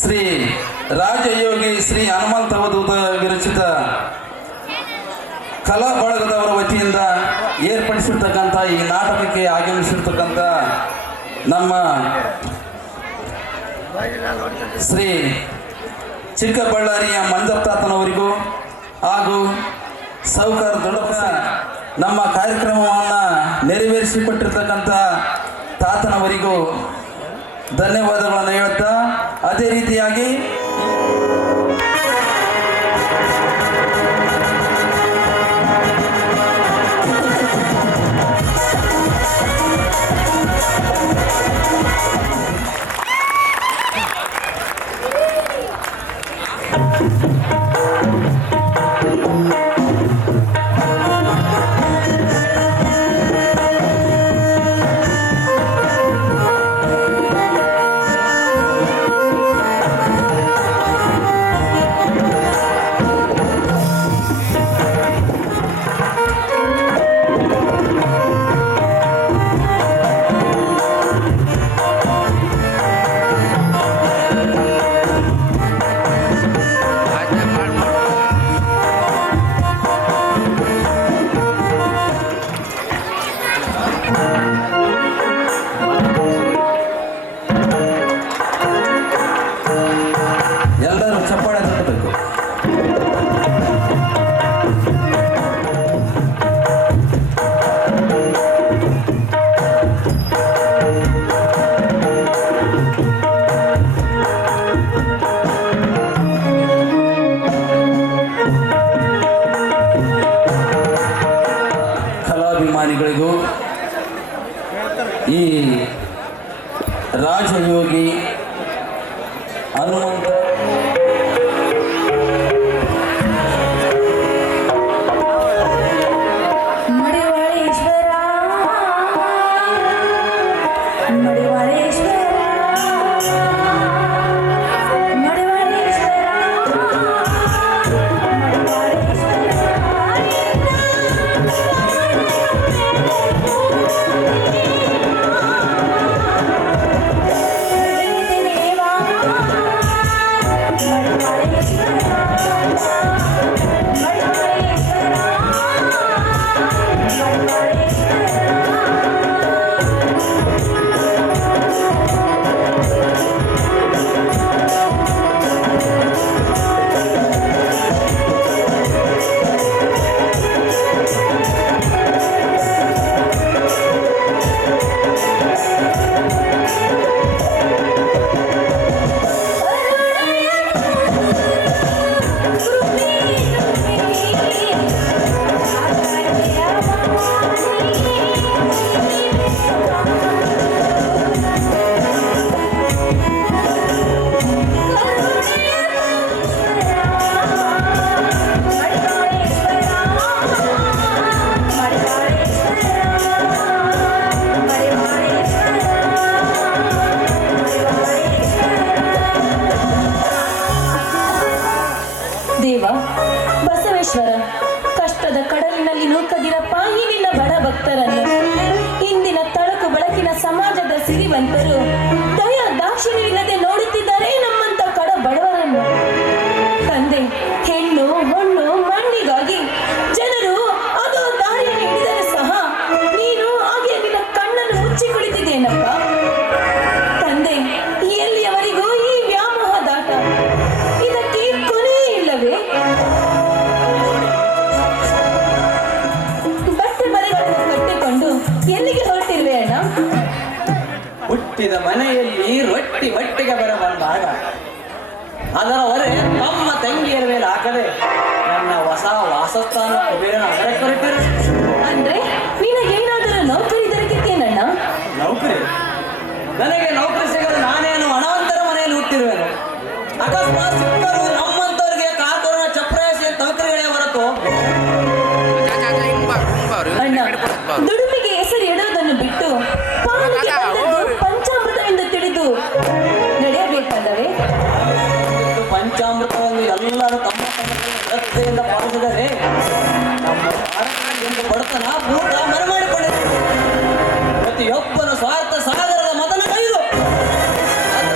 ಶ್ರೀ ರಾಜಯೋಗಿ ಶ್ರೀ ಹನುಮಂತ ಅವಧೂತ ವಿರಚಿತ ಕಲಾ ಬಳಗದವರ ವತಿಯಿಂದ ಏರ್ಪಡಿಸಿರ್ತಕ್ಕಂಥ ಈ ನಾಟಕಕ್ಕೆ ಆಗಮಿಸಿರ್ತಕ್ಕಂಥ ನಮ್ಮ ಶ್ರೀ ಚಿಕ್ಕಬಳ್ಳಾರಿಯ ಮಂಜಪ್ತಾತನವರಿಗೂ ಹಾಗೂ ಸೌಕರ್ ದೊಡ್ಡಪ್ಪ ನಮ್ಮ ಕಾರ್ಯಕ್ರಮವನ್ನು ನೆರವೇರಿಸಿಕೊಟ್ಟಿರ್ತಕ್ಕಂಥ ತಾತನವರಿಗೂ ಧನ್ಯವಾದಗಳನ್ನು ಹೇಳ್ತಾ ಅದೇ ರೀತಿಯಾಗಿ ಕಲಾಭಿಮಾನಿಗಳಿಗೂ ಈ ರಾಜಯೋಗಿ ಹನುಮಂತ ದೇವ ಬಸವೇಶ್ವರ, ಕಷ್ಟದ ಕಡಲಿನಲ್ಲಿ ನೂಕದಿರಪ್ಪ ಈ ನಿನ್ನ ಬಡ ಭಕ್ತರನ್ನು. ಇಂದಿನ ತಳಕು ಬೆಳಕಿನ ಸಮಾಜದ ಸಿರಿವಂತರು ದಯಾ ದಾಕ್ಷಿಣ್ಯವಿಲ್ಲದೆ ನೋಡುತ್ತಿದ್ದಾರೆ ನಮ್ಮಂತ ಕಡ ಬಡವರನ್ನು. ತಂದೆ, ಹೆಣ್ಣು ಹೊಣ್ಣು ಮಣ್ಣಿಗಾಗಿ ಜನರು ಅದೋ ದಾರಿಯನ್ನು ಹಿಡಿದರೆ ಸಹ ನೀನು ಹಾಗೆ ನಿನ್ನ ಕಣ್ಣನ್ನು ಮುಚ್ಚಿ ಕುಳಿತಿದ್ದೇನಪ್ಪ. ತಂದೆ, ಎಲ್ಲಿಯವರೆಗೂ ಈ ವ್ಯಾಮೋಹ ದಾಟ? ಇದಕ್ಕೆ ಕೊನೆ ಇಲ್ಲವೇ? ಬಟ್ಟೆ ಬರೆಗಳನ್ನು ಕಟ್ಟಿಕೊಂಡು ಎಲ್ಲಿಗೆ ಹೊರಟಿರುವೆ ಅಣ್ಣ? ಹುಟ್ಟಿದ ಮನೆಯಲ್ಲಿ ರೊಟ್ಟಿ ಬಟ್ಟೆಗೆ ಬರ ಬಂದಾಗ ಅದರ ಹೊರೆ ತಮ್ಮ ತಂಗಿಯರ ಮೇಲೆ ಹಾಕದೆ ನನ್ನ ಹೊಸ ವಾಸಸ್ಥಾನ ಕುಬೇರನ ಅದರ ಹೊರಟಿರು. ಅಂದ್ರೆ ನಿನಗೇನಾದರೂ ನೌಕರಿ ದೊರಕಿದ್ದೇನಣ್ಣ? ನೌಕರಿ? ನನಗೆ ನೌಕರಿ ಸಿಗಲು ನಾನೇನು ಹಣವಂತರ ಮನೆಯಲ್ಲಿ ಹುಟ್ಟಿರುವೆನು. ಅಕಸ್ಮಾತ್ ಸಿಕ್ಕರು ನಮ್ಮಂತವರಿಗೆ ಕಾರ್ಪೊರೇಟ್ ಚಪ್ರಾಯಿಸಿ ನೌಕರಿಗಳೇ ಹೊರತು. ಅಣ್ಣ, ದುಡಿಮೆಗೆ ಹೆಸರು ಇಡುವುದನ್ನು ಬಿಟ್ಟು ಪಾಲಿಗೆ ಬಂದದ್ದು ಪಂಚಾಮೃತವೆಂದು ತಿಳಿದು ನಡೆಯಬೇಕಲ್ಲವೇ? ಪಂಚಾಮೃತವನ್ನು ಎಲ್ಲರೂ ತಮ್ಮ ಶ್ರದ್ಧೆಯಿಂದ ಪಾಲಿಸಿದರೆ ನಮ್ಮ ಭಾರತದಲ್ಲಿ ಬಡತನ ಭೂತ ಮರೆಮಾಡಿಕೊಂಡಿದೆ. ಪ್ರತಿಯೊಬ್ಬನ ಸ್ವಾರ್ಥ ಸಾಗರದ ಮತನ ಕೈದು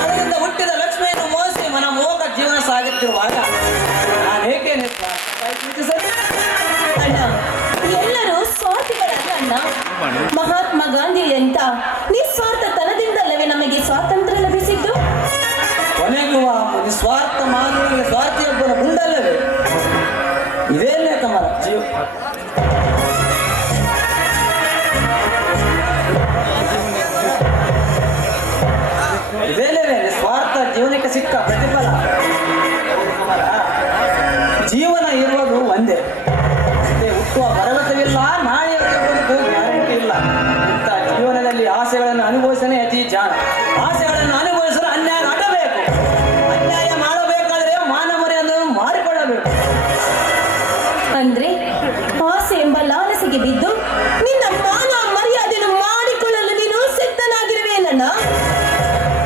ಅದರಿಂದ ಹುಟ್ಟಿದ ಲಕ್ಷ್ಮಿಯನ್ನು ಮೋಸಿ ಮಾಡುತ್ತಿರುವಾಗ ನಾನೇಕೆ ಸರಿ ಅಣ್ಣ ಎಲ್ಲರೂ ಸ್ವಾರ್ಥಿಗಳಲ್ಲ ಅಣ್ಣ. ಮಹಾತ್ಮ ಗಾಂಧಿಯಂತ ನಿಸ್ವಾರ್ಥತನದಿಂದಲ್ಲವೇ ನಮಗೆ ಸ್ವಾತಂತ್ರ್ಯ ಲಭಿಸಿದ್ದು. ಕೊನೆಗೂ ಆ ನಿಸ್ವಾರ್ಥ ಮಾನವನಿಗೆ ಸ್ವಾರ್ಥಿಯೊಬ್ಬನ ಮುಂದಲ್ಲವೇ ಇದೇನೇ ಕಮಲ ಜೀವ ಇದೇನೇವೆ ನಿಸ್ವಾರ್ಥ ಜೀವನಕ್ಕೆ ಸಿಕ್ಕ ಪ್ರತಿಫಲ. ಕಮಲ, ಜೀವನ ಇರುವುದು ಒಂದೇ, ಹುಟ್ಟುವ ಭರವಸೆವಿಲ್ಲ, ನಾಳೆಯವರೆಗೆ ಬದುಕು ಗ್ಯಾರಂಟಿ ಇಲ್ಲ. ಇಂಥ ಜೀವನದಲ್ಲಿ ಆಸೆಗಳನ್ನು ಅನುಭವಿಸನೇ ಅತಿ ಜಾಣ. ಆಸೆಗಳನ್ನು ಅನುಭವಿಸಲು ಅನ್ಯಾಯ ಅಡಬೇಕು. ಅನ್ಯಾಯ ಮಾಡಬೇಕಾದ್ರೆ ಮಾನವರನ್ನು ಮಾರಿಕೊಳ್ಳಬೇಕು. ಅಂದ್ರೆ ಆಸೆ ಎಂಬ ಲಾಲಸೆಗೆ ಬಿದ್ದು ನಿನ್ನ ಮಾನ ಮರ್ಯಾದೆಯನ್ನು ಮಾಡಿಕೊಳ್ಳಲು ನೀನು ಸಿದ್ಧನಾಗಿರುವೇನಣ್ಣ.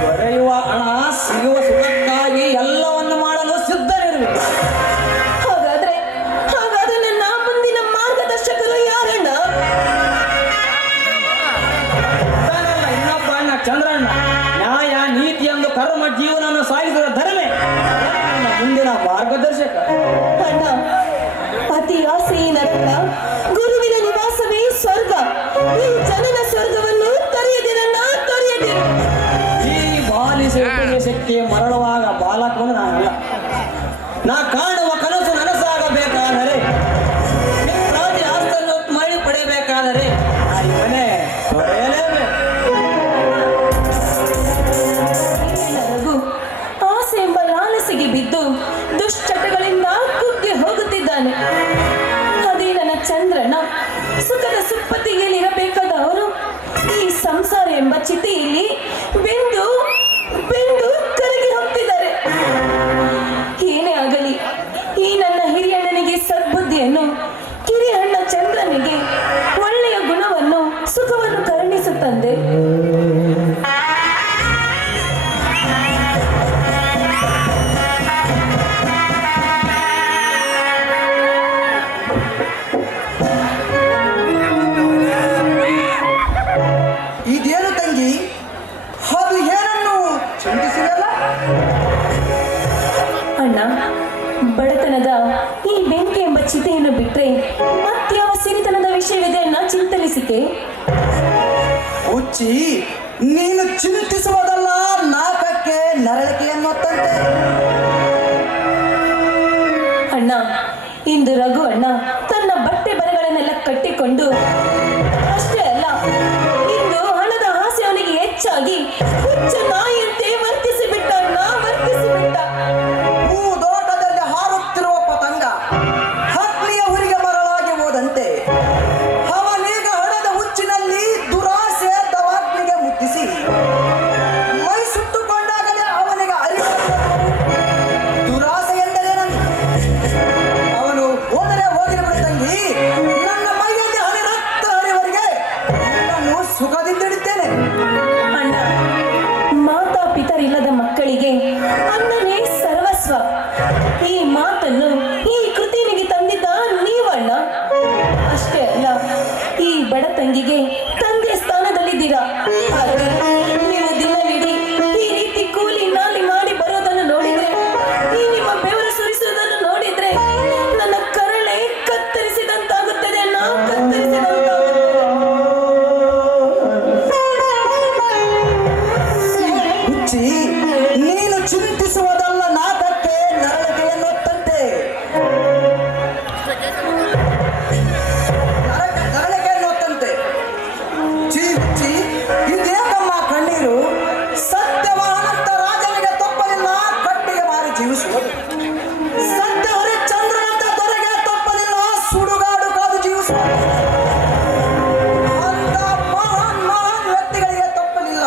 ದೊರೆಯುವ ಹಣ ಸಿಗುವ ಸುಖಕ್ಕಾಗಿ ಎಲ್ಲವನ್ನು ಮಾಡಲು ಸಿದ್ಧನಿರಬೇಕು. ಹಾಗಾದ್ರೆ ನನ್ನ ಮುಂದಿನ ಮಾರ್ಗದರ್ಶಕರು ಯಾರಣ್ಣ? ತಾನಲ್ಲ, ಇನ್ನೊಬ್ಬ ಅಣ್ಣ ಚಂದ್ರಣ್ಣ. ನ್ಯಾಯ ನೀತಿ ಎಂದು ಕರ್ಮ ಜೀವನವನ್ನು ಸಾಗಿಸುವ ಧರ್ಮೆ ನನ್ನ ಮುಂದಿನ ಮಾರ್ಗದರ್ಶಕ. ಅಣ್ಣ, ಅತಿ ಆಸೆಯೇ ನರಕ, ಗುರುವಿನ ನಿವಾಸವೇ ಸ್ವರ್ಗ. ಈ ಜನನ ಸ್ವರ್ಗವನ್ನು ತೊರೆಯದಿರಣ್ಣ, ತೊರೆಯದಿರು. ಈ ಬಾಲಿಸ ಉಪದೇಶಕ್ಕೆ ಮರಳುವಾಗ ಬಾಲಕನು ನಾನಲ್ಲ. ನಾ ಕಾಣುವ ಕನಸು ನನಸಾಗಬೇಕಾದರೆ, ಪ್ರಾತಿ ಆಸ್ತನ್ನು ಮರಳಿ ಪಡೆಯಬೇಕಾದರೆ ಆ ಇವನೇ ತೊರೆಯಲೇಬೇಕು. ರಘು ಆಸೆ ಎಂಬ ಲಾಲಸೆಗೆ ಬಿದ್ದು ದುಶ್ಚಟಗಳಿಂದ ಕುಗ್ಗಿ ಹೋಗುತ್ತಿದ್ದಾನೆ. ಅದೇ ನನ್ನ ಚಂದ್ರನ ಸುಖದ ಸುಪ್ಪತ್ತಿಗೆಯಲ್ಲಿರಬೇಕಾದ ಅವರು ಈ ಸಂಸಾರ ಎಂಬ ಚಿತೆಯಲ್ಲಿ ಬೆಂದು ಬೆಂದು ಕರಗಿ ಹೋಗ್ತಿದ್ದಾರೆ. ಏನೇ ಆಗಲಿ, ಈ ನನ್ನ ಹಿರಿಯಣ್ಣನಿಗೆ ಸದ್ಬುದ್ಧಿಯನ್ನು, ಕಿರಿಯಣ್ಣ ಚಂದ್ರನಿಗೆ ಒಳ್ಳೆಯ ಗುಣವನ್ನು, ಸುಖವನ್ನು ಕರುಣಿಸುತ್ತಂದೆ. ಇದೇನು ತಂಗಿ, ಅದು ಏನನ್ನು ಚಿಂತಿಸಿದಲ್ಲ? ಅಣ್ಣ, ಬಡತನದ ಈ ಬೆಂಕಿ ಎಂಬ ಚಿತೆಯನ್ನು ಬಿಟ್ರೆ ಮತ್ಯಾವ ಸಿರಿತನದ ವಿಷಯವಿದೆ ಅನ್ನ ಚಿಂತನಿಸಿಕೆ. ಹುಚ್ಚಿ, ನೀನು ಚಿಂತಿಸುವುದಲ್ಲ, ನಾಕಕ್ಕೆ ನರಳಿಕೆಯನ್ನೊತ್ತಂತೆ. ಅಣ್ಣ, ಇಂದು ರಘು ಅಣ್ಣ ತನ್ನ ಬಟ್ಟೆ ಬರೆಗಳನ್ನೆಲ್ಲ ಕಟ್ಟಿಕೊಂಡು, ಅಷ್ಟೇ ಅಲ್ಲ, ಇಂದು ಹಣದ ಆಸೆ ಅವನಿಗೆ ಹೆಚ್ಚಾಗಿ ಹುಚ್ಚ ನಾಯಿಯಂತೆ ವರ್ತಿಸಿಬಿಟ್ಟ ಅಣ್ಣ, ವರ್ತಿಸಿಬಿಟ್ಟ. ಭೂದೋಟದಲ್ಲಿ ಹಾರುತ್ತಿರುವ ಪತಂಗ ಅಗ್ನಿಯ ಹುರಿಗೆ ಮರಳಾಗಿ ಹೋದಂತೆ ಅವನೀಗ ಹಣದ ಹುಚ್ಚಿನಲ್ಲಿ ದುರಾಸೆ ದವಾಗ್ನಿಗೆ ಮುಟ್ಟಿಸಿ ಮೈ ಸುಟ್ಟುಕೊಂಡಾಗಲೇ ಅವನಿಗೆ ಅರಿವು. ದುರಾಸೆ ಎಂದರೇನಂತ ಅವನು ಹೋದರೆ ಹೋಗಿರ ಬಿಡು ತಂಗಿ, ನನ್ನ ಮೈಯಲ್ಲಿ ಹನಿ ರಕ್ತ ಹರಿವರಿಗೆ ನಾನು ಸುಖದಿಂದಿಡುತ್ತೇನೆ. ಅಣ್ಣ, ಮಾತಾ ಪಿತರಿಲ್ಲದ ಮಕ್ಕಳಿಗೆ ಅನ್ನನೇ ಸರ್ವಸ್ವ. ಈ ಮಾತನ್ನು ಈ ಕೃತಿನಿಗೆ ತಂದಿದ್ದ ನೀವಣ್ಣ. ಅಷ್ಟೇ ಅಲ್ಲ, ಈ ಬಡ ತಂಗಿಗೆ ತಂದೆ ಸ್ಥಾನದಲ್ಲಿದ್ದೀರಾ. ಆದ್ರೆ ನೀವು ದಿನವಿಡೀ ಈ ರೀತಿ ಕೂಲಿ ನಾಲಿ ಮಾಡಿ ಬರೋದನ್ನು ನೋಡಿದ್ರೆ, ಈ ನಿಮ್ಮ ಬೆವರು ಸುರಿಸುವುದನ್ನು ನೋಡಿದ್ರೆ ನನ್ನ ಕರಳೆ ಕತ್ತರಿಸಿದಂತಾಗುತ್ತದೆ ಅಣ್ಣ, ಕತ್ತರಿಸಿದಂತಾಗುತ್ತದೆ. ಹುಚ್ಚಿ, ನೀನು ಚಿಂತಿಸುವುದಲ್ಲ, ನಾಕಕ್ಕೆ ನರಳಿಕೆಯನ್ನೊತ್ತಂತೆ. ನರಳಿಕೆಯನ್ನೊತ್ತಂತೆ. ಚೀ ಹುಚ್ಚಿ, ಇದೇಕಮ್ಮ ಕಣ್ಣೀರು? ಸತ್ಯವಾನಂತ ರಾಜನಿಗೆ ತಪ್ಪಲಿಲ್ಲ ಕಟ್ಟಿಗೆ ಮಾರಿ ಜೀವಿಸುವುದು. ಸತ್ಯ ಹರಿಶ್ಚಂದ್ರನಂತ ದೊರೆಗೆ ತಪ್ಪಲಿಲ್ಲ ಸುಡುಗಾಡು ಕಾದು ಜೀವಿಸುವುದು. ಅಂತ ಮಹಾನ್ ಮಹಾನ್ ವ್ಯಕ್ತಿಗಳಿಗೆ ತಪ್ಪಲಿಲ್ಲ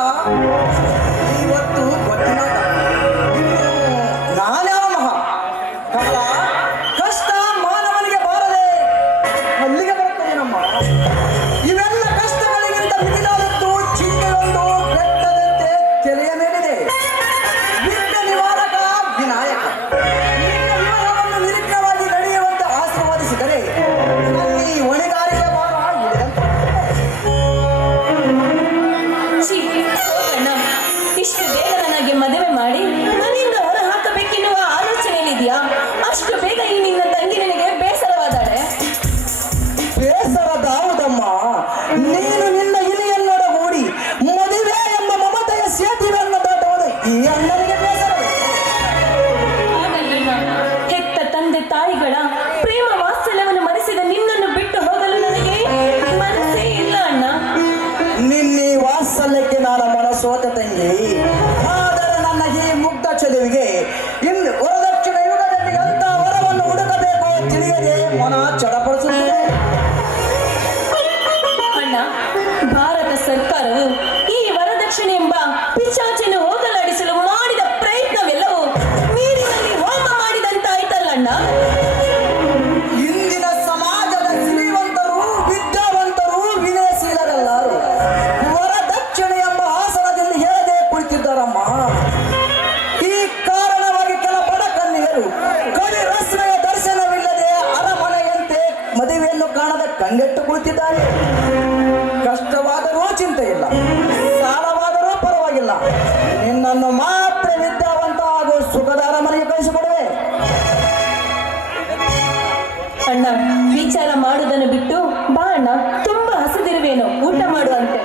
ಇವತ್ತು ಗೊತ್ತಿನಾಟ. ಇನ್ನು ನಾನ್ಯಾವ ಮಹಾ ಕಾಲ ಕಷ್ಟ ಮಾನವನಿಗೆ ಬಾರದೆ ಅಲ್ಲಿಗೆ ಬರುತ್ತದೆ ನಮ್ಮ. ಇವೆಲ್ಲ ಕಷ್ಟಗಳಿಗಿಂತ ಮಿಗಿಲಾದದ್ದು ಚಿಂತೆಯೊಂದು ಬೆಟ್ಟದಂತೆ ತಲೆಯ ಮೇಲಿದೆ. ವಿಘ್ನ ನಿವಾರಕ ವಿನಾಯಕ. ಕಂಗೆಟ್ಟು ಕುಳಿತಿದ್ದಾನೆ. ಕಷ್ಟವಾದರೂ ಚಿಂತೆ ಇಲ್ಲ, ಸಾಲವಾದರೂ ಪರವಾಗಿಲ್ಲ, ನಿನ್ನನ್ನು ಮಾತ್ರ ವಿದ್ಯಾವಂತ ಹಾಗೂ ಸುಖದಾರ ಮನೆಗೆ ಕಳಿಸಿಕೊಡುವೆ. ಅಣ್ಣ, ವಿಚಾರ ಮಾಡುವುದನ್ನು ಬಿಟ್ಟು ಬಾ ಅಣ್ಣ, ತುಂಬಾ ಹಸಿದಿರುವೇನೋ, ಊಟ ಮಾಡುವಂತೆ.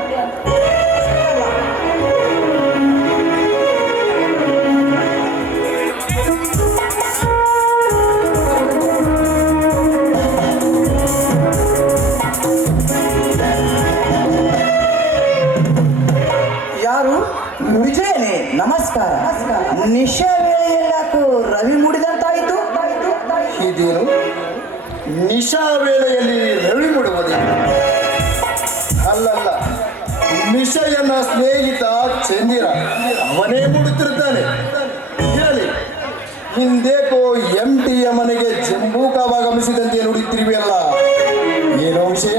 ಯಾರು? ವಿಜಯನೇ, ನಮಸ್ಕಾರ. ನಿಶಾ ವೇಳೆಯಲ್ಲಾಕು ರವಿ ಮೂಡಿದಂತಾಯಿತು. ಇದೇನು ನಿಶಾ ವೇಳೆಯಲ್ಲಿ ರವಿ ಮುಡುವುದೇ? ಅಲ್ಲಲ್ಲ, ನಿಶಯನ ಸ್ನೇಹಿತ ಚಂದಿರ ಅವನೇ ಮುಡುತ್ತಿರುತ್ತಾನೆ. ಹೇಳಿ, ಹಿಂದೇಕೋ MTಯ ಮನೆಗೆ ಜಂಬೂಕವಾಗಮಿಸಿದಂತೆ ನುಡಿತಿರುವೆಯಲ್ಲ, ಏನೋ ವಿಷಯ?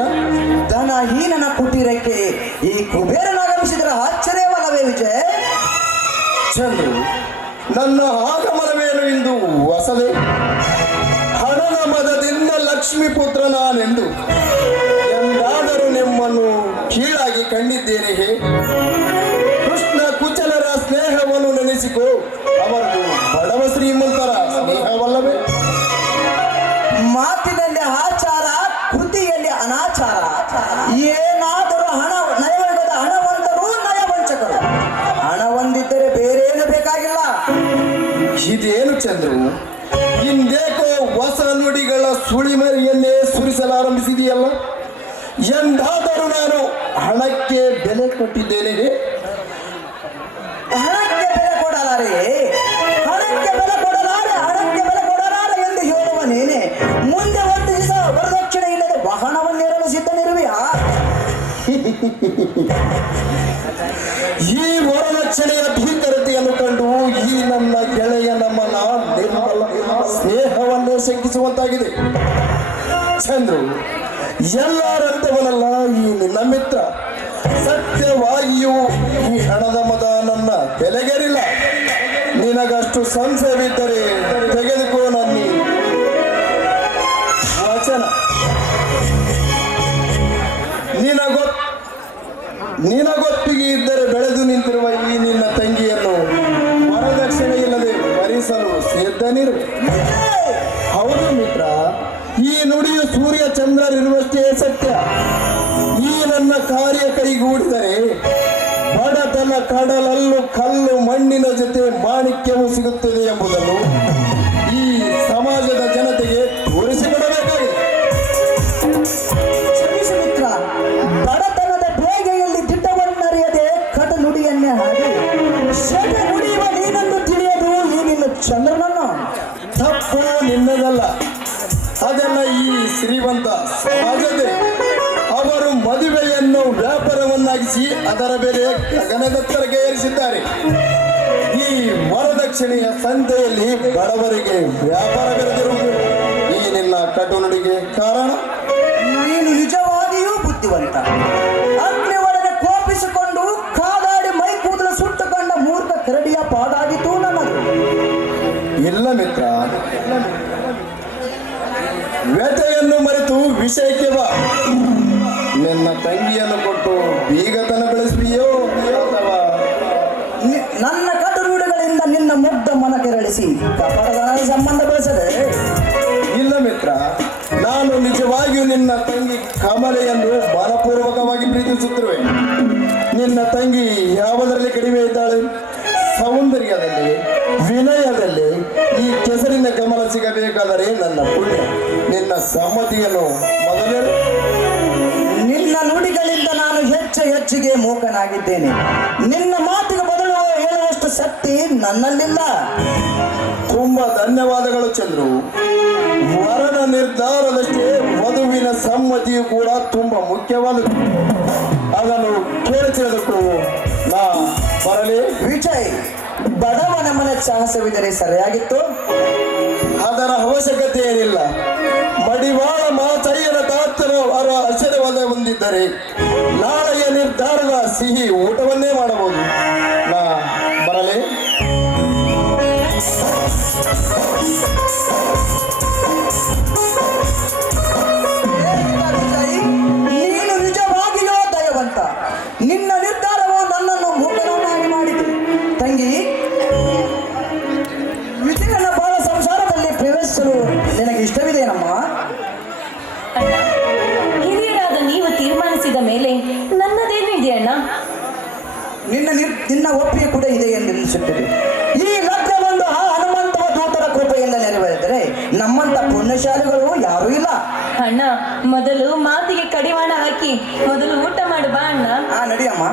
ಧನಹೀನನ ಕುಟೀರಕ್ಕೆ ಈ ಕುಬೇರನಾಗಮಿಸಿದರೆ ಆಶ್ಚರ್ಯವಲ್ಲವೇ ವಿಜಯ್? ಚಂದ್ರು, ನನ್ನ ಆಗಮನವೇನು ಇಂದು ಹೊಸದೇ? ಹಣದ ಮದದಿಂದ ಲಕ್ಷ್ಮೀ ಪುತ್ರ ನಾನೆಂದು ಎಂದಾದರೂ ನಿಮ್ಮನ್ನು ಕೀಳಾಗಿ ಕಂಡಿದ್ದೇನೆ. ಕೃಷ್ಣ ಕುಚಲರ ಸ್ನೇಹವನ್ನು ನೆನೆಸಿಕೋ, ಅವರದು ಬಡವ ಶ್ರೀಮಂತರ ಸ್ನೇಹವಲ್ಲವೇ? ಮಾತಿನಲ್ಲಿ ಆಚಾರ, ಕೃತಿಯಲ್ಲಿ ಅನಾಚಾರ. ಏನಾದರೂ ಹಣ ನಯವಂಗದ ಹಣವಂತರು ನಯವಂಚಕರು. ಹಣ ಹೊಂದಿದ್ದರೆ ಬೇರೇನು ಬೇಕಾಗಿಲ್ಲ. ಇದೇನು ಚಂದ್ರು, ಹಿಂದೇಕೋ ಹೊಸ ನುಡಿಗಳ ಸುಳಿಮರಿಯನ್ನೇ ಸುರಿಸಲಾರಂಭಿಸಿದೆಯಲ್ಲ? ಎಂದಾದರೂ ನಾನು ಹಣಕ್ಕೆ ಬೆಲೆ ಕೊಟ್ಟಿದ್ದೇನೆ? ಹಣಕ್ಕೆ ಬೆಲೆ ಕೊಡಲಾರೆ, ಹಣಕ್ಕೆ ಬೆಲೆ ಕೊಡಲಾರೆ, ಹಣಕ್ಕೆ ಬೆಲೆ ಕೊಡಲಾರೆ ಎಂದು ಹೇಳುವ ನೀನೆ ಮುಂದೆ ಒಂದು ದಿವಸ ವರದಕ್ಷಿಣೆ ಇಲ್ಲದೆ ವಾಹನವನ್ನೇರಲು ಸಿದ್ಧನಿರುವೆಯಾ? ಈ ವರದಕ್ಷಿಣೆಯ ಭೀಕರತೆಯನ್ನು ಕಂಡು ಈ ನನ್ನ ಗೆಳೆಯ ನಮ್ಮನ ನಿರ್ಮಲ ಸ್ನೇಹವನ್ನೇ ಶಂಕಿಸುವಂತಾಗಿದೆ. ಚಂದ್ರು, ಎಲ್ಲರಂತವನಲ್ಲ ಈ ನಿನ್ನ ಮಿತ್ರ. ಸತ್ಯವಾಗಿಯೂ ಈ ಹಣದ ಮದ ನನ್ನ ಬೆಲೆಗೇರಿಲ್ಲ. ನಿನಗಷ್ಟು ಸಂಶಯವಿದ್ದರೆ ತೆಗೆದುಕೋ ನನ್ನ ವಚನ. ನಿನಗೊಪ್ಪಿಗೆ ಇದ್ದರೆ ಬೆಳೆದು ನಿಂತಿರುವ ಈ ನಿನ್ನ ತಂಗಿಯನ್ನು ವರದಕ್ಷಿಣೆ ಇಲ್ಲದೆ ಭರಿಸಲು ಸಿದ್ಧನಿರು. ಹೌದು ಮಿತ್ರ, ಈ ನುಡಿಯು ಸೂರ್ಯ ಚಂದ್ರರಿರುವಷ್ಟೇ ಸತ್ಯ. ಈ ನನ್ನ ಕಾರ್ಯ ಕೈಗೂಡಿದರೆ ಬಡತನ ಕಡಲಲ್ಲೂ ಕಲ್ಲು ಮಣ್ಣಿನ ಜೊತೆ ಮಾಣಿಕ್ಯವು ಸಿಗುತ್ತದೆ ಎಂಬುದನ್ನು ಈ ಸಮಾಜದ ಜನತೆಗೆ ತೋರಿಸಿಕೊಡಬೇಕಾಗಿದೆ. ಕ್ಷಮಿಸು ಮಿತ್ರ, ಬಡತನದ ಬೇಗೆಯಲ್ಲಿ ದಿಟ್ಟವನ್ನರಿಯದೆ ಕಟ ನುಡಿಯನ್ನೇ ಹಾಡಿ ಶಟ ನುಡಿಯುವ ನೀನನ್ನು ತಿಳಿಯದು ಈ ನಿನ್ನ ಚಂದ್ರನನ್ನು. ತಪ್ಪು ನಿನ್ನದಲ್ಲ, ಅದನ್ನ ಈ ಶ್ರೀಮಂತ ಸಮಾಜದೇ. ಅವರು ಮದುವೆಯನ್ನು ವ್ಯಾಪಾರವನ್ನಾಗಿಸಿ ಅದರ ಬೆಲೆ ಗಗನದೆತ್ತರಕ್ಕೆ ಏರಿಸಿದ್ದಾರೆ. ಈ ವರದಕ್ಷಿಣೆಯ ಸಂತೆಯಲ್ಲಿ ಬಡವರಿಗೆ ವ್ಯಾಪಾರ ಬೆಳೆದಿರುವುದು ಈ ನಿನ್ನ ಕಟುನುಡಿಗೆ ಕಾರಣ. ನೀನು ನಿಜವಾಗಿಯೂ ಬುದ್ಧಿವಂತ. ಅಗ್ನಿ ಒಳಗೆ ಕೋಪಿಸಿಕೊಂಡು ಕಾದಾಡಿ ಮೈ ಕೂದಲು ಸುಟ್ಟುಕೊಂಡ ಮೂರ್ಖ ಕರಡಿಯ ಪಾದಾಗಿತ್ತು ನನ್ನದು. ಇಲ್ಲ ಮಿತ್ರ, ವ್ಯಥೆಯನ್ನು ಮರೆತು ವಿಷಯಕ್ಕೆ ಬಾ. ನಿನ್ನ ತಂಗಿಯನ್ನು ಕೊಟ್ಟು ಬೀಗತನ ಬೆಳೆಸುವಿಯೋ ಅಥವಾ ನನ್ನ ಕಟು ನುಡಿಗಳಿಂದ ನಿನ್ನ ಮುಗ್ಧ ಮನ ಕೆರಳಿಸಿ ಕಪಟದ ಸಂಬಂಧ ಬೆಳೆಸದೆ? ಇಲ್ಲ ಮಿತ್ರ, ನಾನು ನಿಜವಾಗಿಯೂ ನಿನ್ನ ತಂಗಿ ಕಮಲೆಯನ್ನು ಮನಪೂರ್ವಕವಾಗಿ ಪ್ರೀತಿಸುತ್ತಿರುವೆ. ನಿನ್ನ ತಂಗಿ ಯಾವುದರಲ್ಲಿ ಕಡಿಮೆ ಇದ್ದಾಳೆ? ಸೌಂದರ್ಯದಲ್ಲಿ, ವಿನಯದಲ್ಲಿ. ಈ ಕೆಸರಿನ ಕಮಲ ಸಿಗಬೇಕಾದರೆ ನನ್ನ ಪುಣ್ಯ. ನಿನ್ನ ಸಮ್ಮತಿಯನ್ನು ಮೊದಲೇ. ನಿನ್ನ ನುಡಿಗಳಿಂದ ನಾನು ಹೆಚ್ಚಿಗೆ ಮೂಕನಾಗಿದ್ದೇನೆ. ನಿನ್ನ ಮಾತಿಗೆ ಬದಲು ಹೇಳುವಷ್ಟು ಶಕ್ತಿ ನನ್ನಲ್ಲಿಲ್ಲ. ತುಂಬಾ ಧನ್ಯವಾದಗಳು ಚಂದ್ರು. ವರನ ನಿರ್ಧಾರದಷ್ಟೇ ವಧುವಿನ ಸಮ್ಮತಿಯು ಕೂಡ ತುಂಬಾ ಮುಖ್ಯವಾದದ್ದು. ಅದನ್ನು ಕೇಳಿ ತಿಳಿದುಕೋ. ನಾ ಬರಲಿ? ವಿಜಯ್, ಬಡವನ ಮನ ಸಾಹಸವಿದರೆ ಸರಿಯಾಗಿತ್ತು. ಅದರ ಅವಶ್ಯಕತೆ ಏನಿಲ್ಲ. ಮಡಿವಾಳ ಮಾಚಯ್ಯನ ತಾತನ ಅವರ ಆಶೀರ್ವಾದ ಹೊಂದಿದ್ದರೆ ನಾಳೆಯ ನಿರ್ಧಾರದ ಸಿಹಿ ಊಟವನ್ನೇ ಮಾಡಬಹುದು. ನಾ ಬರಲಿ? ವಿಜಯ್, ಅದೃಷ್ಟಶಾಲಿಗಳು ಯಾರೂ ಇಲ್ಲ. ಅಣ್ಣ ಮೊದಲು ಮಾತಿಗೆ ಕಡಿವಾಣ ಹಾಕಿ ಮೊದಲು ಊಟ ಮಾಡು ಬಾ ಅಣ್ಣ. ನಡಿಯಮ್ಮ.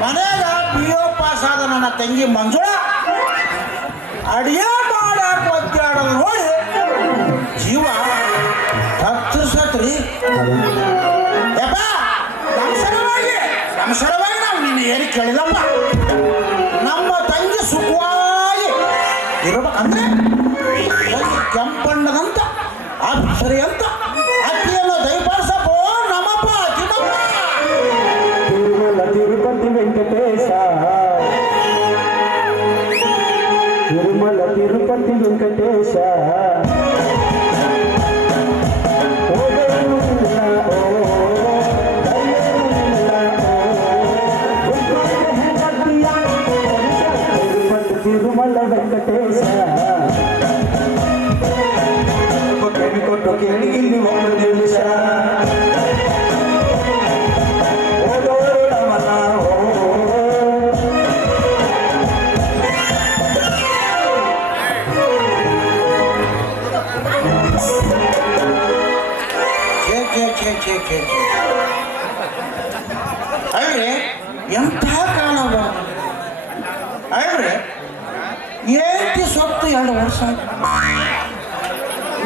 ಮನೆಯಾಗ BO ಪಾಸ್ ಆದ ನನ್ನ ತಂಗಿ ಮಂಜುಳ ಅಡಿಗೆ ಮಾಡಾಕ ಒದ್ದಾಡೋದು ನೋಡಿ ಜೀವ ಹತ್ತಿಸತ್ರಿ. ಯಪ್ಪ ನಮ್ಮ ಸಲುವಾಗಿ ನಾವು ನಿನ್ನ ಏನು ಕೇಳಿದಪ್ಪ. ನಮ್ಮ ತಂಗಿ ಸುಖವಾಗಿ ಇರಬೇಕಂದ್ರೆ ಒಂದು ಕೆಂಪಣ್ಣದಂತ ಅಪ್ಸರಿ ಅಂತ ಅಕ್ಕಿಯನ್ನು ದಯಪಾಲಿಸಪ್ಪೋ ನಮ್ಮಪ್ಪ ತಿಮ್ಮಪ್ಪ. ತಿರುಪತಿ ವೆಂಕಟೇಶ, ತಿರುಮಲ ತಿರುಪತಿ ವೆಂಕಟೇಶ, ತಿರುಮಲ ವೆಂಕಟೇಶ ಕೊಟ್ಟು ಕೇಳಿ ಇಲ್ಲಿ ಒಂದು ನಿಮಿಷ ಅಲ್ರಿ ಎಂಥ ಕಾಲ ಅಲ್ರಿ ಏಂತಿ ಸೊತ್ತು 2 ವರ್ಷ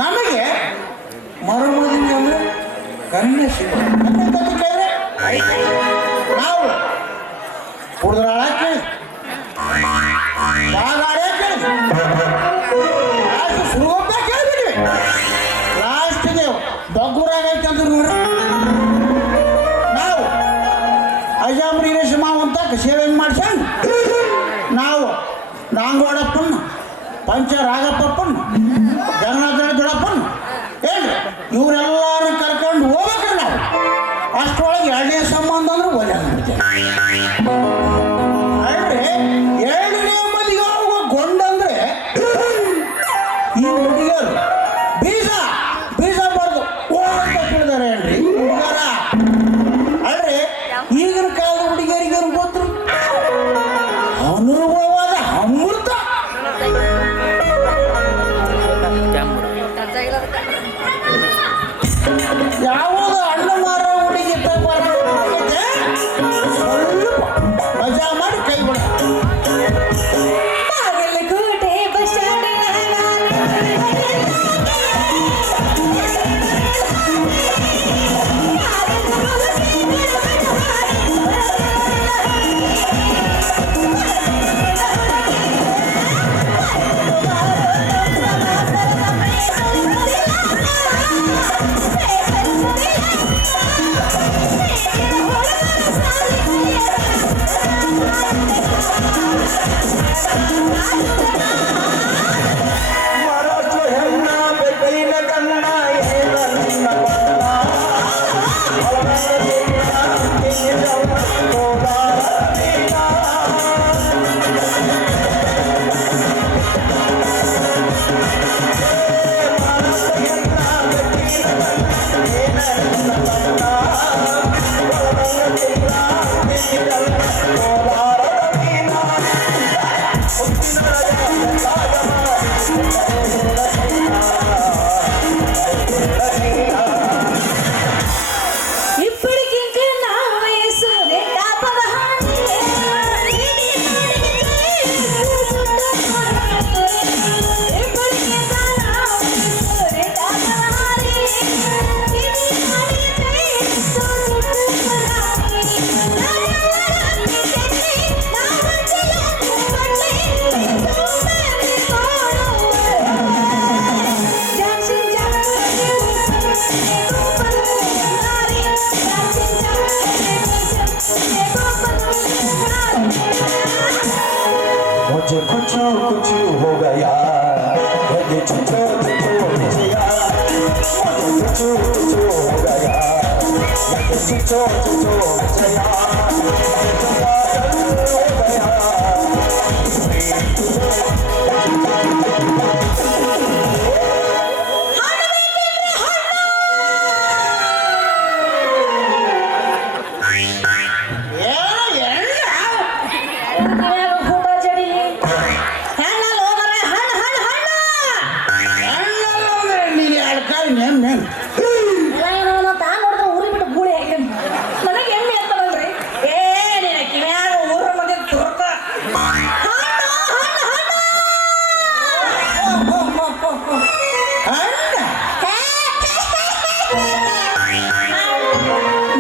ನಮಗೆ ಮರುಮದುವೆ ಅಂದ್ರೆ ಕನ್ಯೆ ಸಿಗ್ರೆ ನಾವು ಕುಡಿದ್ರಾಳ ಕೇಳಿ ಬಾಗಾಡೆ ಕೇಳಿ ಲಾಸ್ಟ್ ಸುರುವಪ್ಪ ಕೇಳಿದ್ವಿ ಲಾಸ್ಟ್ಗೆ ಬಗ್ಗುರಾಗೈತೆ ಅಂದ್ರೆ ನೋಡ್ರಿ ನಾವು ಅಜಾಮರಿ ಮಾವ ಅಂತ ಸೇವೆ ಮಾಡ್ಸಂಡು ನಾವು ನಾಂಗೋಡಪ್ಪನ ಪಂಚ ರಾಗಪ್ಪನ ಗಂಗಾಧರ ದೊಡಪ್ಪನ ಏನ್ರಿ ಇವ್ರ ಈ ಹುಡುಗಿಯರು ಬೀಜ ಬೀಜ ಬರೆದು ಓಡಂತ ಕೇಳಿದಾರೆ ಅಲ್ರಿ ಹುಡುಗರ ಅಲ್ರಿ ಈಗಿನ ಕಾಲದ ಹುಡುಗಿಯರಿಗೆ ಗೊತ್ತು ಅನುಭವವಾದ ಅಮೃತ ಯಾವುದು ಹಣ್ಣು ಮಾರೋ ಹುಡುಗಿ ಬರುತ್ತೆ ಸ್ವಲ್ಪ ಮಜಾ ಮಾಡಿ ಕೈ ಬಿಡ ಬಾಗಲಕೋಟೆ ಬಸ್ ಸ್ಟ್ಯಾಂಡ್ ಮರತು ಹೆಣ್ಣ ಬೆಟ್ಟೈನ ಕಣ್ಣ ಏನನ್ನ ಬಣ್ಣ ఇప్పటికింకా నా వయసు నిండా 16 ఇప్పటికింకా నా వయసు నిండా 16 मुझे कुछ कुछ हो गया ये छुछो छुछो मुझिया मुझे कुछ कुछ हो गया ये छुछो छुछो मुझिया हो गया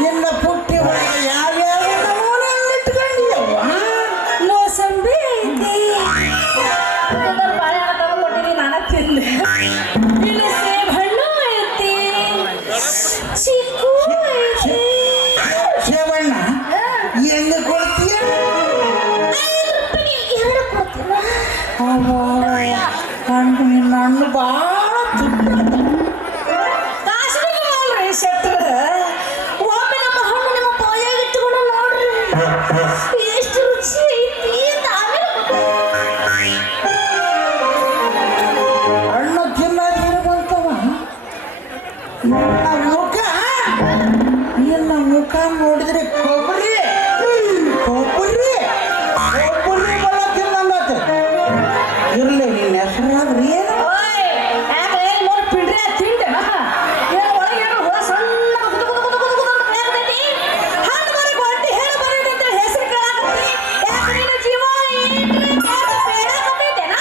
ನಿನ್ನ ಪುಟ್ಟಿ ಒಳಗ ಯಾವ್ಯಾವ ನಮೂನೆಯನ್ನು ಇಟ್ಕೊಂಡಿಯವ್ವ ಮೋಸಂಬಿ ಐತಿ ಬಾಳೆಹಣ್ಣು ತಗೊಂಡ್ಕೊಟ್ಟಿನಿ ನಾನು ತಿಂದೆ ಇಲ್ಲಿ ಸೇಬ್ ಹಣ್ಣು ಐತಿ ಚಿಕ್ಕು ಐತಿ ಸೇವಣ್ಣ ಹೆಂಗ ಕೊಡ್ತೀಯ 5 ರೂಪಾಯಿಗೆ 2 ಕೊಡ್ತೀನಿ ಕಂಡು ನಿನ್ನ ಹಣ್ಣು ಭಾಳ ಕಾಶ್ಮೀರ ಶೆಟ್ರ ಒಮ್ಮೆ ನಮ್ಮ ಹಣ್ಣು ನಿಮ್ಮ ಬಾಯಾಗ ಇಟ್ಕೊಂಡು ನೋಡ್ರಿ ಎಷ್ಟು ರುಚಿ ಐತಿ ಅಂತ ಹಣ್ಣು ತಿನ್ನೋದು ಬಂತವ ನಿನ್ನ ಮುಖ ನೋಡಿದ್ರೆ ಕೊಬ್ಬರಿ ಕೊಬ್ಬರಿ ಕೊಬ್ಬರಿ ಬಲ ತಿನ್ನಂಗತ್ತೆ ಇರ್ಲಿ ನಿನ್ನ ಹೆಸರಾದ್ರಿ ಏನು ಓಯ್ ಯಾಕೆ ನೋಡಿ ಪಿಂಡ್ರೆ ತಿಂಡೆನ ಏನು ಒಳಗೆ ಏನು ಹುಳ ಸಣ್ಣ ಕುದು ಕುದು ಕುದು ಕುದು ಕುದು ಅಂತ ಕೇಳ್ತೈತಿ ಹಣ್ಣು ಬರೀ ಹೊಟ್ಟಿ ಹೇಳು ಬರೀ ಅಂತ ಹೆಸರು ಕೇಳಾಕತ್ತಿ ಯಾಕೆ ನಿನ್ನ ಜೀವ ಏನ್ರಿ ಬೇಡ ಕಟ್ಟಿದ್ದೇನಾ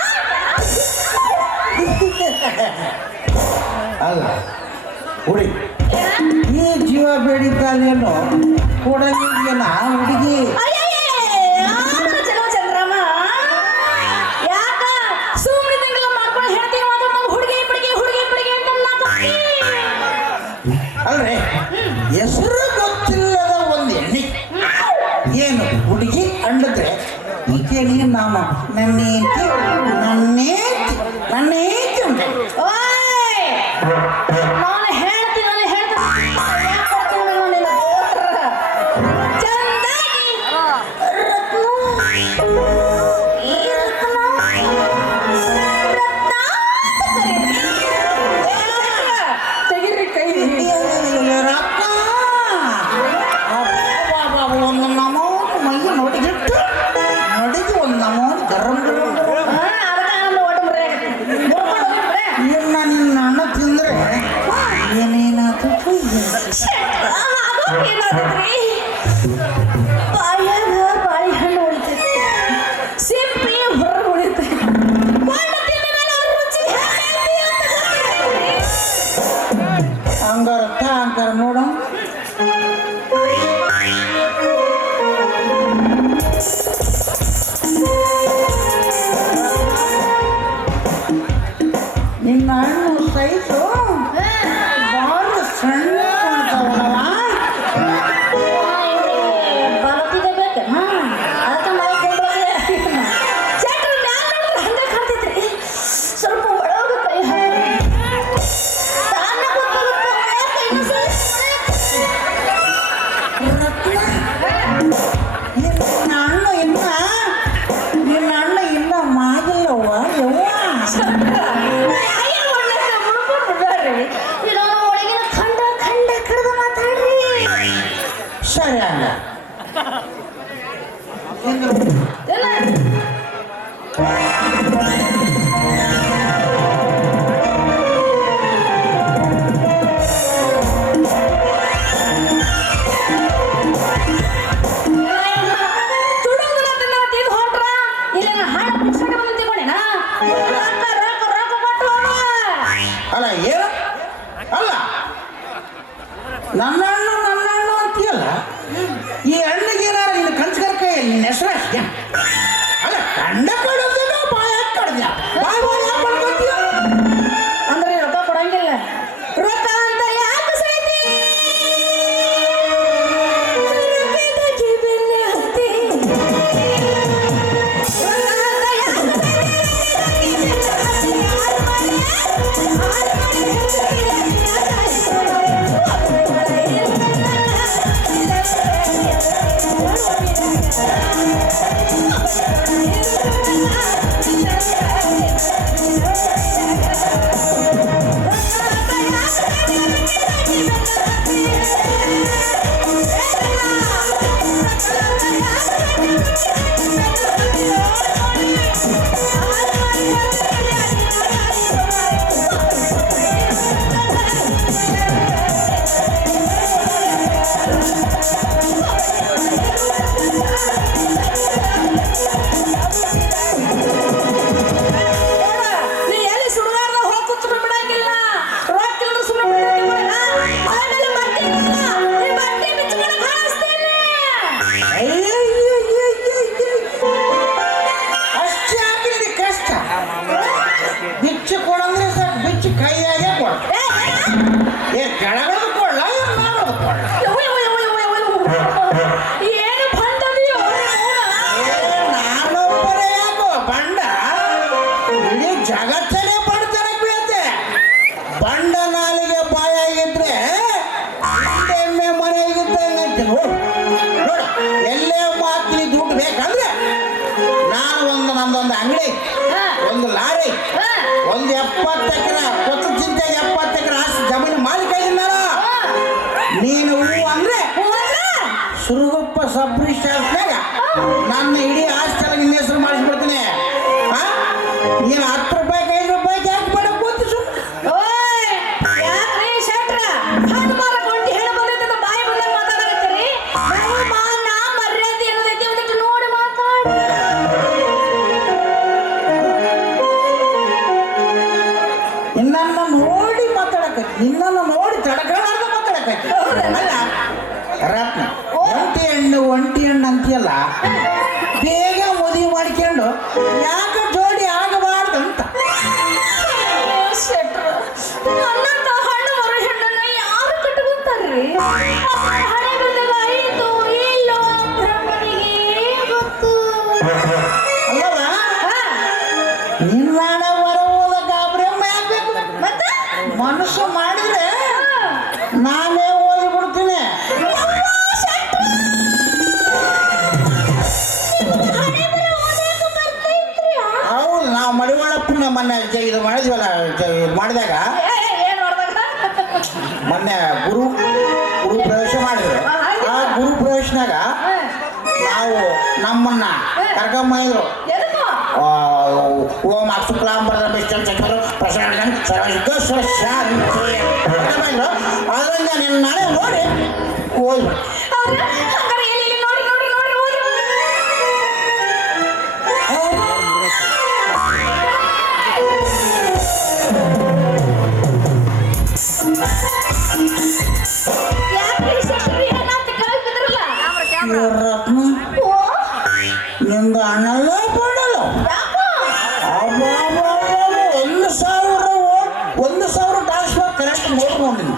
ಅಲ್ಲ ಹುಡಿ ಈ ಜೀವ ಬೇಡಿದ್ದಾನೇನೋ ಕೊಡಲಿಲ್ಲ ಹುಡುಗಿ ಚಲೋ ಚಂದ್ರಮ್ಮ ಯಾಕ ಸುಮ್ಮನೆ ತಿಂಗಳ ಮಾಡ್ಕೊಂಡು ಹೇಳ್ತೀನಿ ಮಾತಾಡ್ತಾವ ಹುಡುಗಿ ಹುಡುಗಿ ಹುಡುಗಿ ಹುಡುಗಿ ಅಂತ ಅಲ್ರಿ ಹೆಸರು ಗೊತ್ತಿಲ್ಲದ ಒಂದು ಎಣ್ಣೆ ಏನು ಹುಡುಗಿ ಅಂಡಿದ್ರೆ ಈಕೆಗೆ ನಾನು ನನ್ನೇಂತಿ ನನ್ನೇಂತಿ ನನ್ನೇಂತಿ ಉಂಟೆ ಓಯ್ ನಾನು ಹೇಳ್ತೀನಿ ಯಾಕೆ ಕೊಡ್ತೀನಿ ನಿನ್ನ ಗೋತ್ರ ಚಂದಾಗಿ ರತ್ನ ಈ ರತ್ನ ರತ್ನ ಅಂತ ಇದನ್ನ ನಿನ್ನ ಅಣ್ಣ ತಿಂದ್ರೆ ಏನೇನಾಯ್ತು ಏನಾದ್ರಿ ಬಾಯಾಗ ಬಾಳೆಹಣ್ಣು ಉಳಿತೈತಿ ಸಿಪ್ಪಿ ಹೊರ ಉಳಿತೈತಿ ಹಂಗಾರ ನೋಡ ನಿನ್ನ ಹಣ್ಣು ಸೈಜು ಭಾಳ ಸಣ್ಣ ಕಾಣ್ತಾವಲ್ಲ ಬಲತಿದೆ ಬೇಕು ಅದಕ್ಕೆ ಮಳೆ ಹಂಗೆ ಕಾಣ್ತೈತ್ರಿ ಸ್ವಲ್ಪ ಒಳಗೆ ಕೈ ನಿನ್ನ ಅಣ್ಣ ಇನ್ನ ಮಾಗಿಲ್ಲವ್ವ ಯವ್ವ ಸರಿ ಅಣ್ಣ ಅಲ್ಲ ಏನು ಅಲ್ಲ ನನ್ನ ಹಣ್ಣು ಅಂತೀಯಲ್ಲ ಈ ಹಣ್ಣಿಗೆ ಏನಾರು ನಿನ್ನ ಕನ್ಸ್ಕರ್ಕ ನಿನ್ನ ಹೆಸರು ಅಲ್ಲ ಕಂಡ ಕಡೋದಿಲ್ಲ ಬಾಯ ಕಡ್ದ ಬಾಯ್ ಬಾಯ್ ಯಾಕೆ ಮಾಡ್ಕೊತೀಯ ಅಂದ್ರೆ ರೊಕ್ಕ ಕೊಡಂಗಿಲ್ಲ ರೊಕ್ಕ ಅಂತ ಯಾಕೆ ಸೈತಿ ಬಿಚ್ಚು ಕೊಡಂದ್ರೆ ಸರ್ ಬಿಚ್ಚು ಕೈಯಾಗೆ ಕೊಡ ಏ ಕೆಳಗಡೆ ಕೊಡ್ಲ ಮಾಡೋದು ಕೊಡ್ಲ ಏನು ಬಂದದಿಯೋ ನಾನೊಬ್ಬರೇ ಯಾಕೋ ಬಂಡ ಇಡೀ ಜಗತ್ತನೇ ಬಡತನಕ್ಕೆ ಬೀಳತ್ತೆ ಬಂಡ ನಾಲಿಗೆ ಬಾಯಾಗಿದ್ರೆ ಎಮ್ಮೆ ಮನೆಯಾಗಿದ್ದಂಗೆ ನೋಡು ಎಲ್ಲೇ ಮಾತಿನ ದುಡ್ಡು ಬೇಕಂದ್ರೆ ನಾನು ನಂದೊಂದು ಅಂಗಡಿ ಒಂದು ಲಾರಿ ಒಂದು 70 ಎಕರೆ ಕೊತ್ತು ಚಿಂತೆ 70 ಎಕರೆ ಆಸ್ತಿ ಜಮೀನು ಮಾಲೀಕ ಇದ್ದೀನಾರ ನೀನು ಹೂ ಅಂದ್ರೆ ಸುರುಗುಪ್ಪ ಸಬ್ ರಿಜಿಸ್ಟ್ರಾರ್ನಾಗ ನನ್ನ ಇಡೀ ಆಸ್ತಿ ಎಲ್ಲ ನಿನ್ನ ಹೆಸರು ಮಾಡಿಸ್ಬಿಡ್ತೀನಿ ನೀನು 10 ರೂಪಾಯಿ 5 ರೂಪಾಯಿ ಯಾಕೆ ಮಾಡಕ್ ಗೊತ್ತು ನಿನ್ನನ್ನು ನೋಡಿ ಮಾತಾಡಕತ್ತಿ ನಿನ್ನನ್ನು ನೋಡಿ ತಡಗಳಾರ್ದ ಮಾತಾಡಕತ್ತಿ ಅಲ್ಲ ರತ್ನ ಒಂಟಿ ಹಣ್ಣು ಅಂತೀಯಲ್ಲ ಬೇಗ ಮದುವೆ ಮಾಡ್ಕೊಂಡು ಯಾಕೆ ಜೋಡಿ ಆಗಬಾರ್ದು ಅಂತ ನನ್ನಂತ ಹಣ್ಣು ಮರ ಹೆಣ್ಣನ್ನ ಯಾರು ಕಟ್ಕೊಂತಾರ್ರಿ ಹಣೆ ಬಂದಾಗ ಆಯ್ತು ಇಲ್ಲೋ ಬ್ರಹ್ಮನಿಗೆ ಗೊತ್ತು ಅಲ್ಲವ ನಿನ್ನಾಣ ಬರುವುದ ಗಾಬ್ರಮ್ಮ ಯಾಕಬೇಕು ಮತ್ತೆ ಮನಸ್ಸು ಮಾಡಿದ್ರೆ ನಾನೇ ಓದಿ ಬಿಡ್ತೀನಿ ಹೌದು ನಾವು ಮಡಿವಾಳಪ್ಪನ ಮೊನ್ನೆ ಇದು ಮಾಡಿದ್ವಲ್ಲ ಮಾಡಿದಾಗ ಮೊನ್ನೆ ಗುರು ಪ್ರವೇಶ ಮಾಡಿದ್ರು ಆ ಗುರು ಪ್ರವೇಶನಾಗ ನಾವು ನಮ್ಮನ್ನ ಕರ್ಕೊಂಬಂದ್ರು ಓಂ ಅಕ್ಷುಕ್ಲಾಂಬರದ ಬಿಷ್ಟಂ ಚಕ್ರ ಪ್ರಶಾಂತ ಸರ್ವಶಿಖ ಶಾಂತಿ ಅದರಿಂದ ನಿನ್ನ ನಾಳೆ ನೋಡಿ ಹೋಗ್ಬೇಕು. ಹೌದಾ? ಹಂಗಾರೆ ಎಲ್ಲಿ ನೋಡಿ ನೋಡಿ ನೋಡಿ ಹೋದ್ರು. ಯಾಕ್ರಿ ಶಶಿ ಏನಾತ ಕೆಳಗೆ ಬಿದ್ರಲ್ಲ? ರತ್ನ ಓ, ನಿಂದ ಅಣ್ಣಲ್ಲ ಪಡಲ್ಲ ಯಾಕೋ? ಒಂದು ಸಾವಿರ ಟ್ರಾನ್ಸ್ಫರ್ ಕರೆಂಟ್ ನೋಡ್ಕೊಂಡಿನಿ.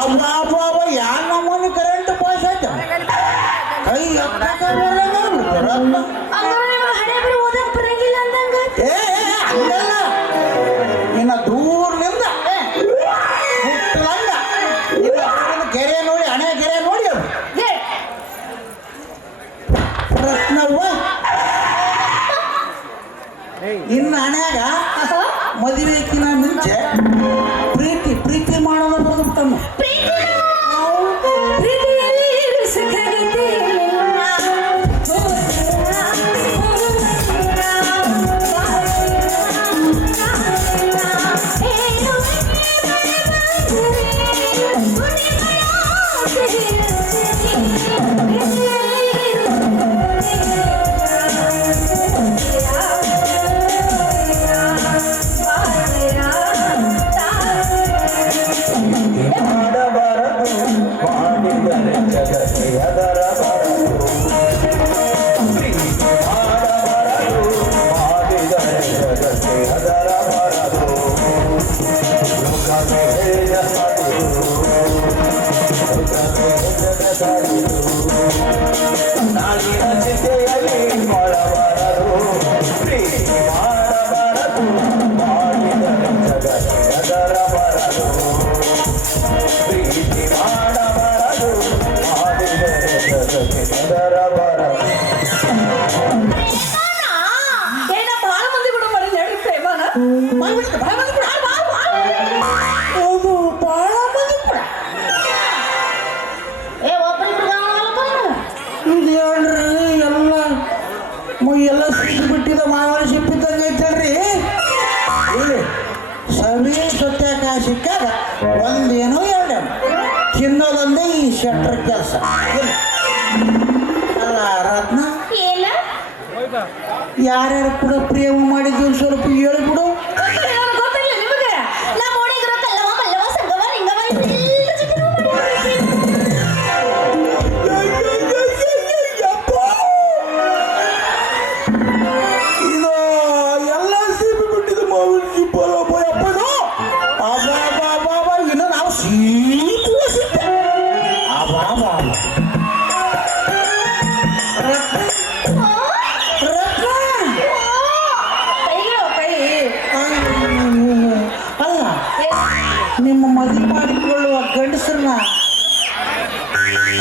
ಅಬ್ಬಾಬಾಬ ಯಾವ ನಮ್ಮನೆ ಕರೆಂಟ್ ಪಾಸ್ ಆಯ್ತು ಕೈ ಹಂಗಾರೆ ನಿಮ್ಮ ಹಣೆ ಬರೀ ಓದಕ್ ಬರಂಗಿಲ್ಲ ಅಂದಂಗ. ಹಂಗಲ್ಲ ಇನ್ನ ದೂರದಿಂದ ಹುಟ್ಟಲಂಗ ಕೆರೆ ನೋಡಿ ಹಣೆ ಕೆರೆ ನೋಡಿ ಅದು ರತ್ನವ್ವ ಇನ್ನು ಹಣ್ಯಾಗ ಮದುವೆಕಿನ ಮುಂಚೆ ಪ್ರೀತಿ ಮಾಡೋದು ಬದುಕ್ತಾನು. ಪ್ರೀತಿಯಲ್ಲಿ ಸುಖವಿದೆ. ಮಾಡಬಾರದು ಮಾಡಿದರೆ ಜಗತ್ತೇ ಅದರ ಬರದು ಪ್ರೀತಿ ಮಾಡಬಾರದು ಮಾಡಿದರೆ ಜಗತ್ತೇ ಅದರ ಬರದು ಲೋಕವೇ ಹೇಳಿದ ಸಾಡಿದು ನಾಡಿನ ಚಿತೆಯಲ್ಲಿ ಮಾಡಬಾರದು ಪ್ರೀತಿ ಮಾಡಬಾರದು ಮಾಡಿದರೆ ಜಗತ್ತೇ ಅದರ ಬರದು ಪ್ರೀತಿ ಮಾಡಬಾರದು ಮಾಡಿದರೆ ಜಗತ್ತೇ ಅದರ ಬರದು. ಏನ ಬಹಳ ಮಂದಿ ಕೂಡ ಮಾಡಿ ನಡಿ ಪ್ರೇಮನ ಬಹಳ ಮಂದಿ ಕೂಡ ಅದು ಬಹಳ ಮಂದಿ ಕೂಡ ಇದು ಹೇಳ್ರಿ ಎಲ್ಲ ಸಿಕ್ಕಿ ಬಿಟ್ಟಿದ ಮಾವನ ಸಿಪ್ಪಿದ್ದಂಗೆ ಐತಲ್ರಿ ಇಲ್ಲಿ ಸವಿ ಸತ್ಯಾಕ ಸಿಕ್ಕಾಗ ಒಂದೇನೋ ಎರಡೇನು ತಿನ್ನೋದೊಂದೇ ಈ ಶೆಟ್ರ್ ಕೆಲಸ ಅಲ್ಲ ರತ್ನ ಏನ ಯಾರ್ಯಾರು ಕೂಡ ಪ್ರೇಮ ಮಾಡಿದ್ದು ಸ್ವಲ್ಪ ಹೇಳ್ಬಿಡು. ಗೊತ್ತಿಲ್ಲ ನಿಮಗೆ. ನಮ್ಮ ಓಣಿಗರು ಕಲ್ಲವ ಮಲ್ಲವ ಸಂಗವ ಲಿಂಗವ ಎಲ್ಲರ ಜೊತೆನೂ ಮಾಡಿದ್ರು. ಇದು ಎಲ್ಲ ಸಿಪ್ಪಿ ಬಿಟ್ಟಿದ್ದು ಮಾವಿನ ಸಿಪ್ಪಲ್ಲ ಅಪ್ಪದು ಅಬ್ಬಾಬಾಬಾಬ ಇನ್ನು ನಾವು ಸೀಪು ಸಿಪ್ಪೆ ಅಬ್ಬಾಬಾಬ ಅಲ್ಲ ನಿಮ್ಮ ಮದುವೆ ಮಾಡಿಕೊಳ್ಳುವ ಗಂಡಸರನ್ನ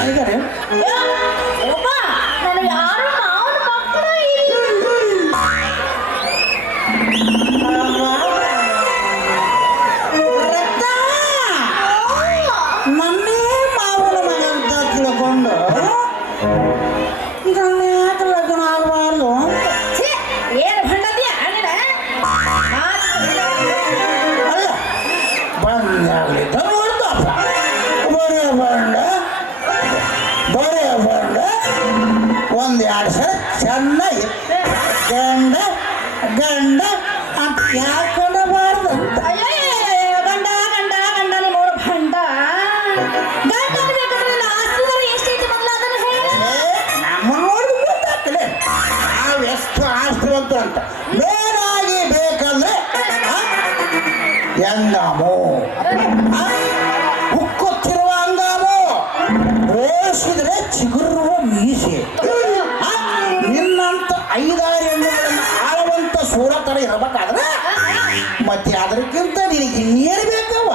ಇದ್ದಾರೆ ನನಗೆ ಯಾರು ಮಾವನ ಮಕ್ಕಳು ಇಲ್ಲ. ನನ್ನೇ ಮಾವನ ಮಗ ಅಂತ ತಿಳ್ಕೊಂಡು ಇದನ್ನ ಯಾಕೆ ಲಗ್ನ ಆಗಬಾರ್ದು ಛೇ, ಏನು ಭಂಡದಿಯ ನೀನ? ಅಲ್ಲ ಬಂದಾಗಲಿ ನೋಡ್ದಪ್ಪ ಬರೇ ಬಂಡ ಒಂದೆರಡು ಸಲ ಚೆನ್ನಾಗಿ ಗಂಡ ಗಂಡ ಅಂತ ಯಾಕಂಡಬಾರ್ದು ಅಂತ ಅಯ್ಯಯ್ಯಯ್ಯಯ್ಯ, ಗಂಡ ಗಂಡ ಗಂಡ ನಿಮ್ಮ ಭಂಡ ಗಂಡ ಬೇಕಾದ್ರೆ ನನ್ನ ಆಸ್ತಿದಲ್ಲಿ ಎಷ್ಟೈತಿ ಮೊದಲ ಅದನ್ನು ಹೇಳ. ನಮ್ಮ ನೋಡಿ ಗೊತ್ತಾಗ್ತದೆ ನಾವು ಎಷ್ಟು ಆಸ್ತಿವಂತ ಅಂತ ಮೇಲಾಗಿ ಬೇಕಂದ್ರೆ ಎಂಗಾಮು ಉಕ್ಕುತ್ತಿರುವ ಅಂಗಾಮು ಓಡಿಸಿದ್ರೆ ಚಿಗುರುವ ಮೀಸೆ ನಿನ್ನಂತ 5-6 ಹೆಣ್ಣುಗಳನ್ನು ಆಳುವಂತ ಸೂರ ತರ ಇರಬೇಕಾದ್ರೆ ಮತ್ತೆ ಅದಕ್ಕಿಂತ ನಿನಗೆ ಇನ್ನೇನು ಬೇಕವ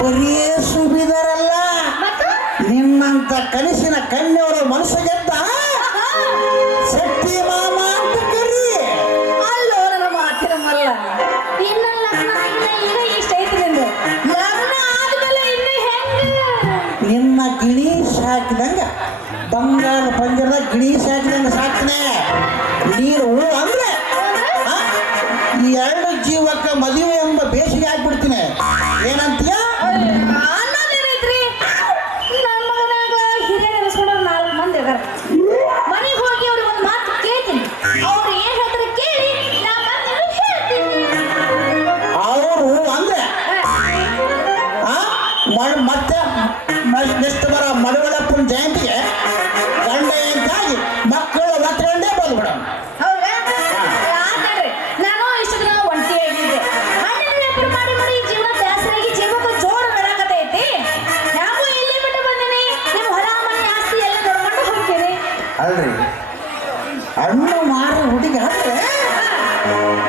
ಬರೀ ಸುಬಿದರಲ್ಲ ನಿನ್ನಂತ ಕನಸಿನ ಕನ್ಯವರ ಮನಸ್ಸು ಗೆದ್ದ ಶಕ್ತಿ ಮಾಮ ಅಂತ ಕರಿ. ಅಲ್ಲೋ ನನ್ನ ಮಾತಿನ ಮಲ್ಲ. ಇನ್ನು ಲಗ್ನ ಈಗ ಇಷ್ಟ ಐತಿ ನಿಂದು. ಲಗ್ನ ಆದ್ಮೇಲೆ ಇನ್ನು ಹೆಂಗ? ನಿನ್ನ ಗಿಣಿ ಸಾಕಿದಂಗ ಬಂಗಾರ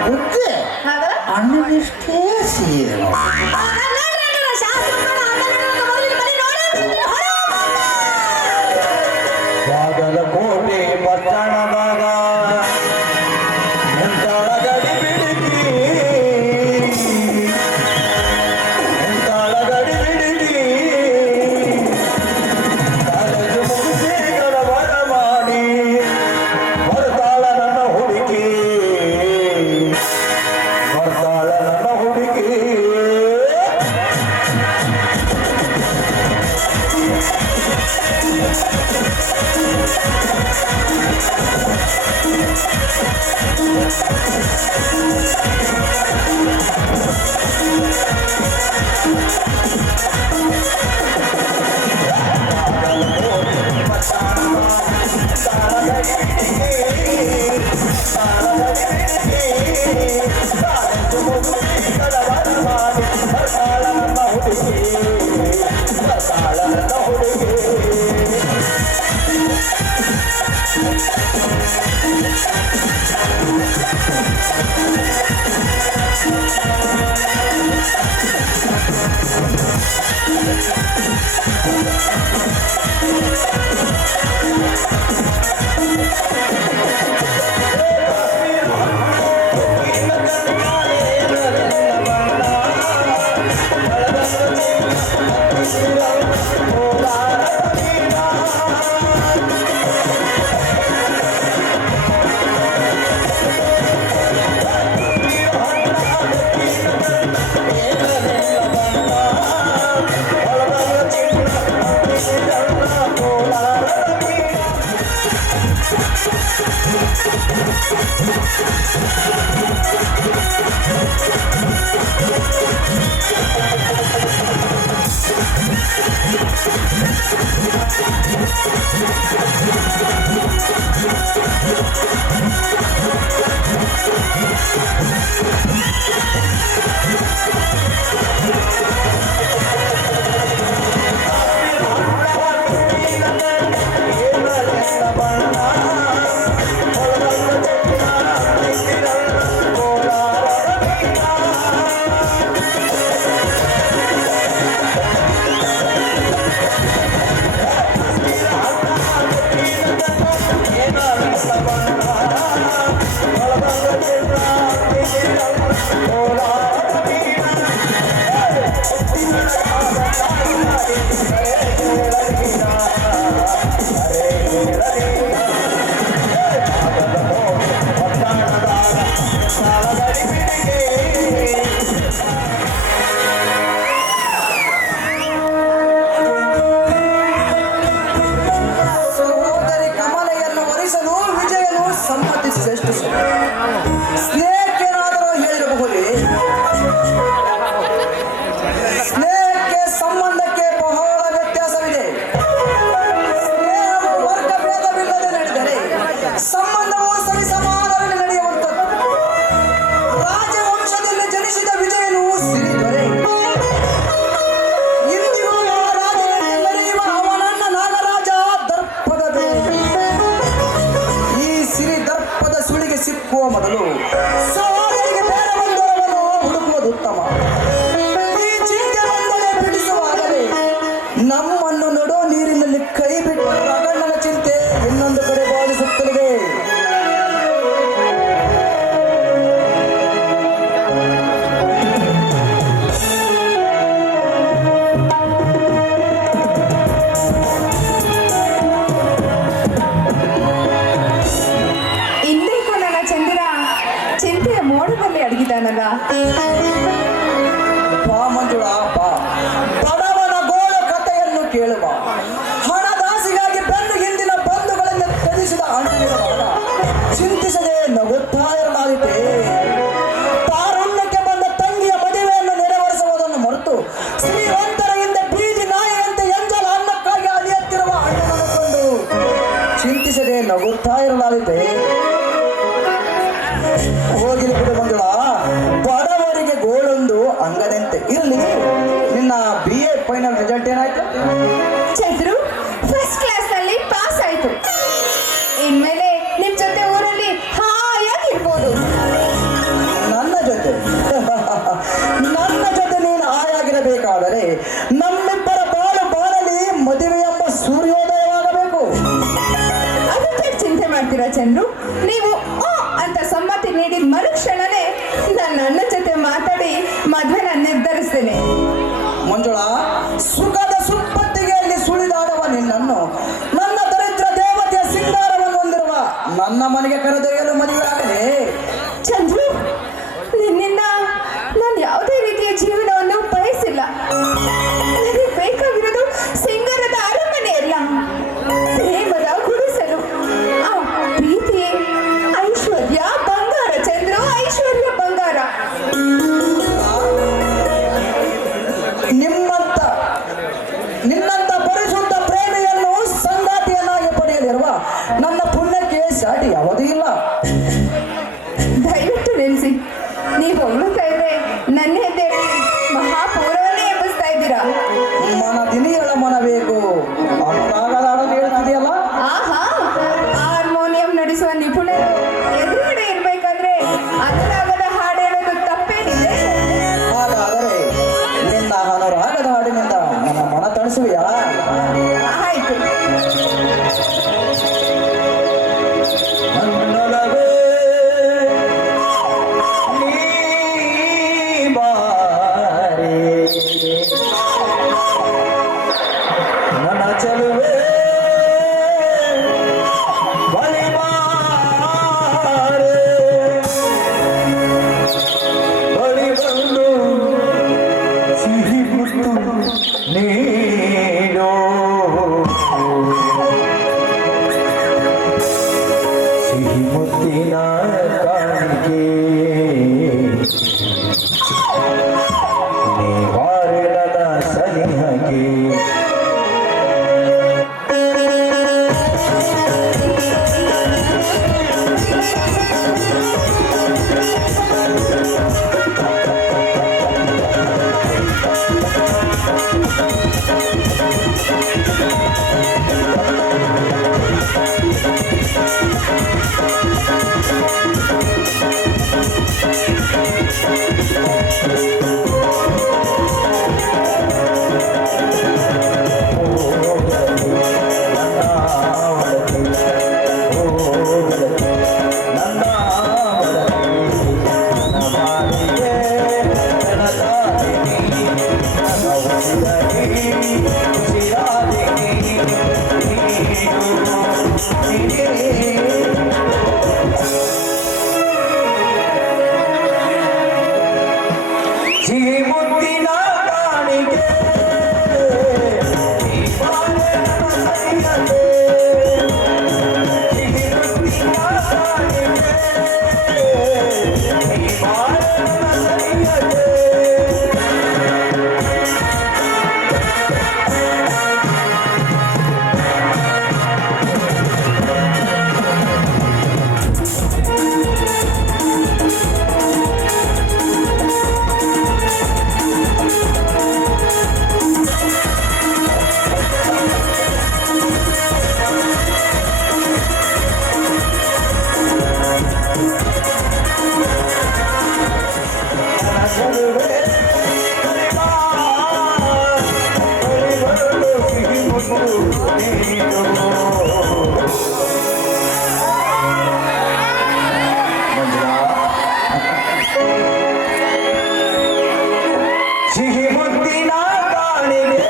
ಬುದ್ಧಿ ಹೌದಾ? ಅಣ್ಣನಿಷ್ಟೇ ಸೀರೆ ಆ, ನಾನ್ ನೋಡ್ರಿ ಅಣ್ಣ, ಶಾಸ್ತ್ರ ನೋಡ, ಆಮೇಲೆ ನನ್ನ ಮೊದಲಿನ ಮನೆ ನೋಡೇ ಬಿಡ್ತೀನಿ. ಹೊರ ಬಾಗಲಕೋಟೆ ಪಟ್ಟಣದಾಗ ಮುಂತಾಳ ಗಡಿ ಬಿಡಿಗಿ ಮುಂತಾಳ ಗಡಿ ಬಿಡಿಗಿ ಕಾಲೇಜು ಮುಗಿಸಿ ಗಡಬಡ ಮಾಡಿ ಬರ್ತಾಳ ನನ್ನ ಹುಡುಗಿ ಬರ್ತಾಳ ನನ್ನ ಹುಡುಗಿ ಸಹೋದರಿ ಕಮಲೆಯನ್ನು ವರಿಸಲು ವಿಜಯನು ಸಮ್ಮತಿಸಿದಷ್ಟು ಸ್ನೇಹಕ್ಕೇನಾದರೂ ಹೇಳಿರಬಹುದೇ? ಸ್ನೇಹಕ್ಕೆ ಸಂಬಂಧಕ್ಕೆ ಬಹಳ ವ್ಯತ್ಯಾಸವಿದೆ. ಸ್ನೇಹವು ವರ್ಗ ಭೇದವಿಲ್ಲದೆ ನಡೆದರೆ ಸಂಬಂಧವು ಸರಿಸಮಾನದಲ್ಲಿ ನಡೆಯುವಂಥದ್ದು. ರಾಜವಂಶದಲ್ಲಿ ಜನಿಸಿದ ವಿಜಯನು ಸಿರಿದೊರೆ. ಇಂದಿಗೂ ಆ ರಾಜನಲ್ಲಿ ಮೆರೆಯುವ ಅವನನ್ನ ನಾಗರಾಜ ದರ್ಪದ ಬೇರೆ. ಈ ಸಿರಿ ದರ್ಪದ ಸುಳಿಗೆ ಸಿಕ್ಕುವ ಮೊದಲು ಸಹೋದರಿಗೆ ಬೇರೆ ಬಂದವರನ್ನು ಹುಡುಕುವುದು ಉತ್ತಮ. ಈ ಚಿಂತೆ ಬಂದರೆ ಬಿಡಿಸುವಾಗಲೇ ನಮ್ಮನ್ನು ನಡೋ ನೀರಿನಲ್ಲಿ ಕೈ ಬಿಟ್ಟು ರಗಣ್ಣನ ಚಿಂತೆ ಇನ್ನೊಂದು ಕಡೆ ಬಾಧಿಸುತ್ತಲಿದೆ. ಇಂದೇಕೋ ನನ್ನ ಚಂದಿರ ಚಿಂತೆಯ ಮೋಡದಲ್ಲಿ ಅಡಗಿದಾನಲ್ಲ. ಬಾ ಮಂಜುಳ ಬಾ, ಬಡವನ ಗೋಳ ಕಥೆಯನ್ನು ಕೇಳುವ. ಹಣದಾಸಿಗಾಗಿ ಬೆನ್ನು ಹಿಂದಿನ ಬಂಧುಗಳನ್ನು ತ್ಯಜಿಸಿದ ಅಣ್ಣನ ಮಗ ಚಿಂತಿಸದೆ ನಗುತ್ತಾ ಇರಲಾಗಿದೆ. ತಾರುಣ್ಯಕ್ಕೆ ಬಂದ ತಂಗಿಯ ಮದುವೆಯನ್ನು ನೆರವೇರಿಸುವುದನ್ನು ಮರೆತು ಶ್ರೀಮಂತರ ಹಿಂದೆ ಬೀದಿ ನಾಯಿಯಂತೆ ಎಂಜಲ ಅನ್ನಕ್ಕಾಗಿ ಅಲಿಯುತ್ತಿರುವ ಅಣ್ಣನನ್ನು ಕಂಡು ಚಿಂತಿಸದೆ ನಗುತ್ತಾ ಇರಲಾಗಿದೆ. ಹೋಗಿಲಿ ಬಿಡು ಮಂಜುಳ, ಬಡವರಿಗೆ ಗೋಳೊಂದು ಅಂಗದಂತೆ ಇರಲಿ. ನಿನ್ನ BA ಫೈನಲ್ ರಿಸಲ್ಟ್ ಏನಾಯ್ತು? ಚಂದ್ರು ಫಸ್ಟ್ ಕ್ಲಾಸ್ ನಲ್ಲಿ ಪಾಸ್ ಆಯ್ತು. ಇನ್ಮೇಲೆ ನಿಮ್ ಜೊತೆ ಊರಲ್ಲಿ ಹಾಯಾಗಿರ್ಬೋದು. ನೀಡಿದ ಮರುಕ್ಷಣನೇ ನನ್ನ ಅಣ್ಣ ಜೊತೆ ಮಾತಾಡಿ ಮದುವೆನ ನಿರ್ಧರಿಸ್ತೇನೆ. ಮಂಜುಳಾ, ಸುಖದ ಸುಪ್ಪತ್ತಿಗೆ ಅಲ್ಲಿ ಸುಳಿದಾಡುವ ನಿನ್ನನ್ನು ನನ್ನ ದರಿದ್ರ ದೇವತೆಯ ಸಿಂಗಾರವನ್ನು ಹೊಂದಿರುವ ನನ್ನ ಮನೆಗೆ ಕರೆದೊಯ್ಯಲು ಮದುವೆ ಆಗಲೇ? ಚಂದ್ರು, ನಿನ್ನಿಂದ ನಾನು ಯಾವುದೇ ರೀತಿಯ ಜೀವನವನ್ನು ಬಯಸಿಲ್ಲ. ನನಗೆ ಬೇಕಾಗಿರೋದು ಸಿಂಗಾರದ ಅರಮನೆ ಅಲ್ಲ, ಪ್ರೇಮದ ಗುಡಿಸಲು. ಆ ಪ್ರೀತಿ ಐಶ್ವರ್ಯ ಬಂಗಾರ. ಚಂದ್ರು, ಐಶ್ವರ್ಯ ಬಂಗಾರ. ನಿನ್ನಂತ ಪರಿಶುದ್ಧ ಪ್ರೇಮಿಯನ್ನು ಸಂಗಾತಿಯನ್ನಾಗಿ ಪಡೆಯಲಿರುವ ನನ್ನ ಪುಣ್ಯಕ್ಕೆ ಸಾಟಿ ಯಾವುದೂ ಇಲ್ಲ. ದಯವಿಟ್ಟು ನಿಲ್ಲಿಸಿ. ನೀವು ಹೊಗಳುತ್ತಾ ಇದ್ರೆ ನನ್ನ ಎದೆಯಲ್ಲಿ ಮಹಾಪೂರವನ್ನೇ ಎಬ್ಬಿಸ್ತಾ ಇದ್ದೀರಾ. ಮನದಿನಿಯಳ ಮನಬೇಕು ಅನುರಾಗದಾಡಲು ಹೇಳ್ತಿದೆಯಲ್ಲ. ಆಹಾ, ಹಾರ್ಮೋನಿಯಂ ನುಡಿಸುವ ನಿಪುಣರು ಎದುರುಗಡೆ ಇರ್ಬೇಕಾದ್ರೆ ಅನುರಾಗದ ಹಾಡು ಹೇಳೋದು ತಪ್ಪೇನಿದೆ? ಹಾಗಾದರೆ ನಿನ್ನ ಅನುರಾಗದ ಹಾಡಿನಿಂದ ನನ್ನ ಮನ ತಣಿಸುವೆಯಾ? ಆಯ್ತು. ನನ್ನೊಲವೇ ನೀ ಬಾರೆ, ನನ್ನ ಚೆಲುವೆ ಬಳಿ ಬಾರೆ, ಬಳಿ ಬಂದು ಸಿಹಿ ಮುತ್ತು ನೀಡೋ, ಸಿಹಿ ಮುತ್ತಿನ ಕಾಣಿಕೆ ನೀವಾರಳದ ಸನಿಹಗೆ. ಸಿಹಿ ಮುತ್ತಿನ ಕಾಣಿಕೆ ಸಿಹಿ ಮುತ್ತಿನ ಕಾಣಿಗೆ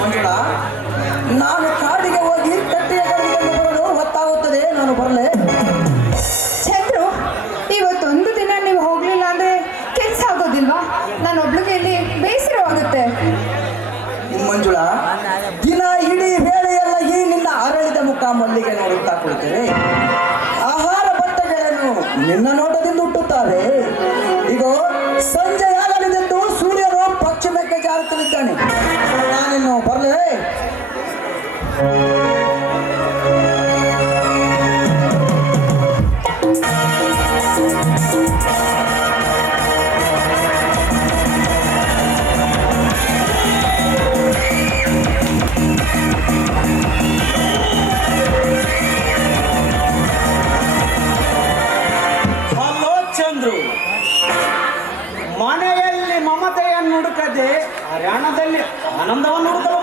ಮಂಜುಳಾ, ನಾನು ಕಾಡಿಗೆ ಹೋಗಿ ಕಟ್ಟೆಯ ಕರೆದುಕೊಂಡು ಬರಲು ಹೊತ್ತಾಗುತ್ತದೆ. ನಾನು ಬರಲೇ? ಚಂದ್ರು, ಇವತ್ತೊಂದು ದಿನ ನೀವು ಹೋಗ್ಲಿಲ್ಲ ಅಂದ್ರೆ ಕೆಲಸ ಆಗೋದಿಲ್ವಾ? ನಾನು ಒಬ್ಳಿಗೆ ಇಲ್ಲಿ ಬೇಸರವಾಗುತ್ತೆ. ಮಂಜುಳಾ, ದಿನ ಇಡೀ ವೇಳೆಯೆಲ್ಲ ಈ ನಿನ್ನ ಅರಳಿದ ಮುಖ ಮಲ್ಲಿಗೆ ನೋಡುತ್ತಾ ಕುಳಿತರೆ ಆಹಾರ ಬಟ್ಟೆಗಳನ್ನು ನಿನ್ನ ನೋಟದಿಂದ ಹುಟ್ಟುತ್ತಾರೆ. ಈಗ ಸಂಜೆಯಾಗಲಿದ್ದೆಂದು ಸೂರ್ಯನು ಪಶ್ಚಿಮಕ್ಕೆ ಜಾರುತ್ತಲಿದ್ದಾನೆ. ನಾನಿನ್ನು ಬರಲೇ?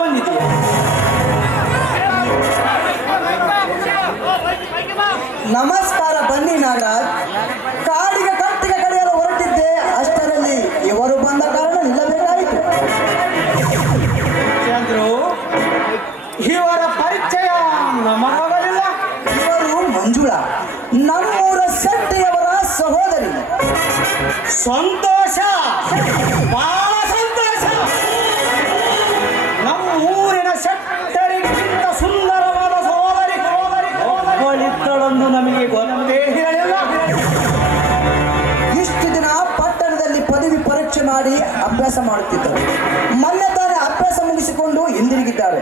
ಬಂದಿದ್ದೀಯ? ನಮಸ್ಕಾರ. ಬನ್ನಿ ನಾಗರಾಜ್. ಕಾಡಿಗೆ ಕಟ್ಟಿಗೆ ಕಡಿಯಲು ಹೊರಟಿದ್ದೆ, ಅಷ್ಟರಲ್ಲಿ ಇವರು ಬಂದ ಕಾರಣ ನಿಲ್ಲಬೇಕಾಯಿತು. ಚಂದ್ರು, ಇವರ ಪರಿಚಯ ನಮಗಾಗಲಿಲ್ಲ. ಇವರು ಮಂಜುಳಾ, ನಮ್ಮೂರ ಶೆಟ್ಟಿಯವರ ಸಹೋದರಿ. ಸಂತೋಷ, ಬಹಳ ಸಂತೋಷ. ನಮ್ಮೂರಿನ ಶೆಟ್ಟರಿಗಿಂತ ಸುಂದರವಾದ ಸಹೋದರಿ ಒಬ್ಬಳಿದ್ದಳೊಂದು ನಮಗೆ ಗೊತ್ತೇ ಇರಲಿಲ್ಲ. ಇಷ್ಟು ದಿನ ಪಟ್ಟಣದಲ್ಲಿ ಪದವಿ ಪರೀಕ್ಷೆ ಮಾಡಿ ಅಭ್ಯಾಸ ಮಾಡುತ್ತಿದ್ದರು. ಮೊನ್ನೆ ತಾನೇ ಅಭ್ಯಾಸ ಮುಗಿಸಿಕೊಂಡು ಹಿಂದಿರುಗಿದ್ದಾರೆ.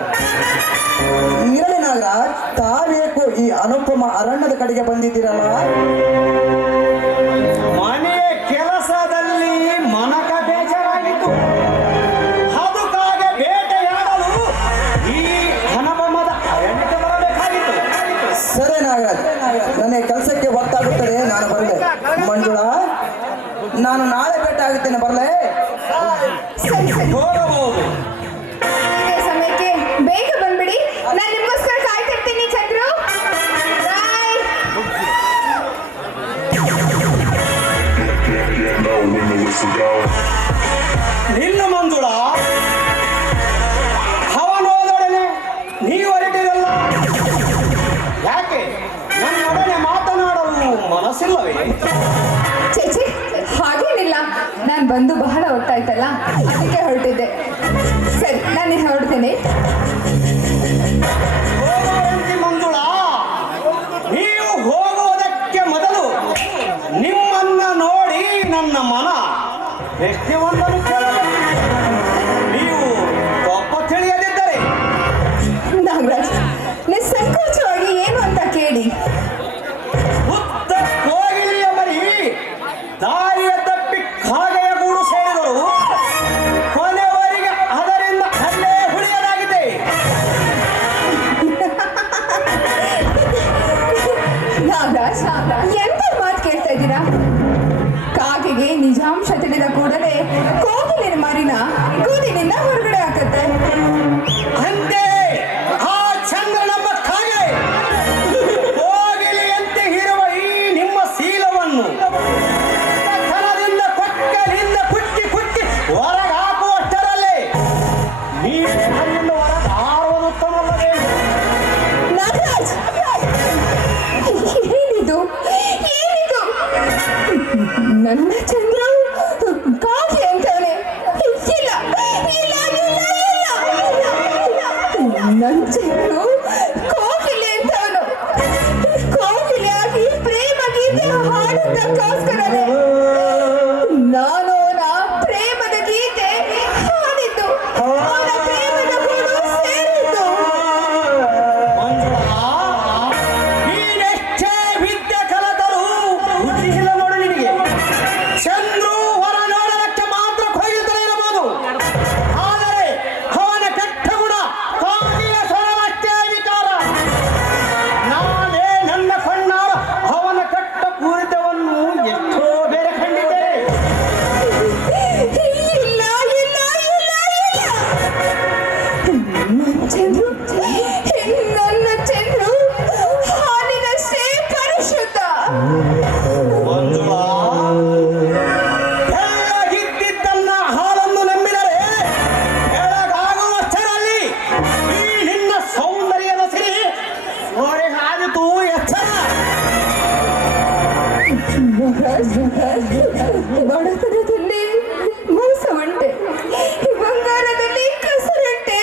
ಇರಲಿ ನಾಗರಾಜ್, ತಾವೇಕೋ ಈ ಅನುಪಮ ಅರಣ್ಯದ ಕಡೆಗೆ ಬಂದಿದ್ದೀರಲ್ಲ? ಮನೆಯ ಕೆಲಸದಲ್ಲಿ ಮನಕ ಬೇಜಾರಾಗಿತ್ತು. ಅದಕ್ಕಾಗಿ ಬೇಟೆಯಾಡಲು ಈ ಅನುಪಮದ ಅರಣ್ಯಕ್ಕೆ ಬರಬೇಕಾಗಿತ್ತು. ಸರಿ ನಾಗರಾಜ್, ನನಗೆ ಕೆಲಸಕ್ಕೆ ಗೊತ್ತಾಗುತ್ತದೆ, ನಾನು ಬರಲೆ. ಮಂಜುಳಾ, ನಾನು ನಾಳೆ ಭೇಟಿ ಆಗುತ್ತೇನೆ, ಬರಲೇ? ಸರಿ ಸರಿ, ಹೋಗಬಹುದು. ಇದೇ ಸಮಯಕ್ಕೆ ಬೇಗ ಬಂದ್ಬಿಡಿ. ನಾನು ನಿಮಗೋಸ್ಕರ ಕಾಯ್ತಿರ್ತೀನಿ ಚಂದ್ರು. ಬಾಯ್. ನಿನ್ನ ಮಂಜುಳ, ಅವನೋದೊಡನೆ ನೀವು ಹೊರಟಿರಲ್ಲ. ಯಾಕೆ ನನ್ನೊಡನೆ ಮಾತನಾಡಲು ಮನಸ್ಸಿಲ್ಲವೇ? ಚೇಚಿ, ಹಾಗೇನಿಲ್ಲ. ನಾನು ಬಂದು ಬಹಳ ಹೊತ್ತಾಯ್ತಲ್ಲ, ಅದಕ್ಕೆ ಹೊರಟಿದ್ದೆ. ಸರಿ, ನಾನು ಹೊರಡ್ತೀನಿ. ಹೋಗುವಂತೆ ಮಂಜುಳ, ನೀವು ಹೋಗುವುದಕ್ಕೆ ಮೊದಲು ನಿಮ್ಮನ್ನ ನೋಡಿ ನನ್ನ ಮನ ಪ್ರಶ್ನೆಯೊಂದನ್ನು ಕೇಳಬೇಕು. ನೀವು ತಪ್ಪ ತಿಳಿಯದಿದ್ದರೆ ನಾಗರಾಜ್, ನಿಸ್ಸಂಕೋಚವಾಗಿ ಏನು ಅಂತ ಕೇಳಿ. ಉದ್ದ ಕೋಗಿಲೆಯ ಮರಿ ದಾರಿಯ ತಪ್ಪಿ ಕಾಗೆಯ ಗೂಡು ಸೇರಿದರು. ಕೊನೆಯವರೆಗೆ ಅದರಿಂದ ಅಲ್ಲೇ ಉಳಿಯಲಾಗಿದೆ. ನಾಗರಾಜ್, ಎಂತ ಮಾತು ಕೇಳ್ತಾ ಇದ್ದೀರಾ? ಕಾಗೆಗೆ ನಿಜಾಂಶ ತಿಳಿದ ಕೂಡಲೇ ಕೋಗಿಲಿನ ಮರಿನ ಕೂದಿನಿಂದ ಹೊರಗಡೆ ಹಾಕತ್ತೆ. ಅಂತೆ ಆ ಚಂದ್ರ ನಮ್ಮ ಕಾಗೆ ಕೋಗಿಲೆಯಂತೆ ಇರುವ ಈ ನಿಮ್ಮ ಶೀಲವನ್ನು ತನದಿಂದ ಕೊಕ್ಕಲಿಂದ ಕುಟ್ಟಿ ಕುಟ್ಟಿ ಹೊರಗೆ ಹಾಕುವಷ್ಟರಲ್ಲೇ ನೀವು ಅಲ್ಲಿಂದ ಹೊರಗೆ ಹಾರುವುದು ಉತ್ತಮವಲ್ಲವೇ? ನಾಗರಾಜ್, ಏನಿದು ಏನಿದು? ನನ್ನ ಚಂದ್ರ ಕಾಗೆ ಅಂತಾನೆ? ಇಲ್ಲ ಇಲ್ಲ ಇಲ್ಲ ಇಲ್ಲ, ನನ್ನ ಚಂದ್ರ ಕೋಗಿಲೆ ಅಂತವನು. ಕೋಗಿಲೆಯಾಗಿ ಪ್ರೇಮ ಗೀತೆ ಹಾಡುವುದಕ್ಕೋಸ್ಕರನೇ ನಾನು ಅವನ ಪ್ರೇಮದ ಗೀತೆ ಹಾಡಿದ್ದು, ಅವನ ಪ್ರೇಮದ ಗೂಡು ಸೇರಿದ್ದು. ನೀನೆಷ್ಟೇ ವಿದ್ಯೆ ಕಲಿತರೂ ಬುದ್ಧಿಯಿಲ್ಲ ನೋಡು ನಿನಗೆ. ಚಂದ್ರು ಹೊರ ನೋಡಲಕ್ಕೆ ಮಾತ್ರ ಕೊಯ್ಯುತ್ತಲೇ ಇರಬಹುದು, ಆದರೆ ಅವನ ಕೆಟ್ಟ ಗುಣ ಕಾಗಿಯ ಸ್ವರವಷ್ಟೇ ವಿಕಾರ. ನಾನೇ ನನ್ನ ಕಣ್ಣಾರ ಅವನ ಕೆಟ್ಟ ಕುರಿತವನ್ನು ಎಷ್ಟೋ ಬೇರೆ ಕಂಡಿದ್ದೇನೆ. ಇಲ್ಲ ಇಲ್ಲ ಇಲ್ಲ ಇಲ್ಲ, ನನ್ನ ಚಂದ್ರು, ನನ್ನ ಚಂದ್ರು ಹಾಲಿನಷ್ಟೇ ಪರಿಶುದ್ಧ. ಮಂಜುಳಾ, ಬೆಳ್ಳಗಿದ್ದಿದ್ದನ್ನ ಹಾಲನ್ನು ನಂಬಿದರೆ ಬೆಳಗಾಗುವಷ್ಟರಲ್ಲಿ ಈ ನಿನ್ನ ಸೌಂದರ್ಯದ ಸಿರಿ ಹೊರಗಾದಿತು ಎಚ್ಚರ. ಬಡತನದಲ್ಲಿ ಮೋಸ ಉಂಟೆ, ಬಂಗಾರದಲ್ಲಿ ಕಸರುಂಟೆ.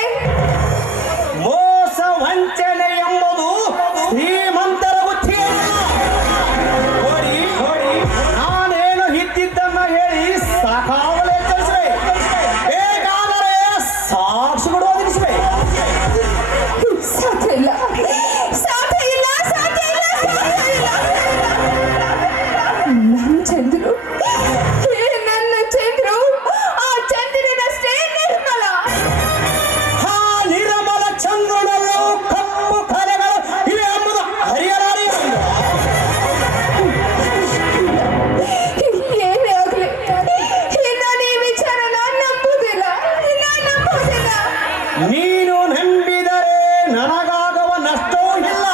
ನನಗಾಗುವ ನಷ್ಟವೂ ಇಲ್ಲ,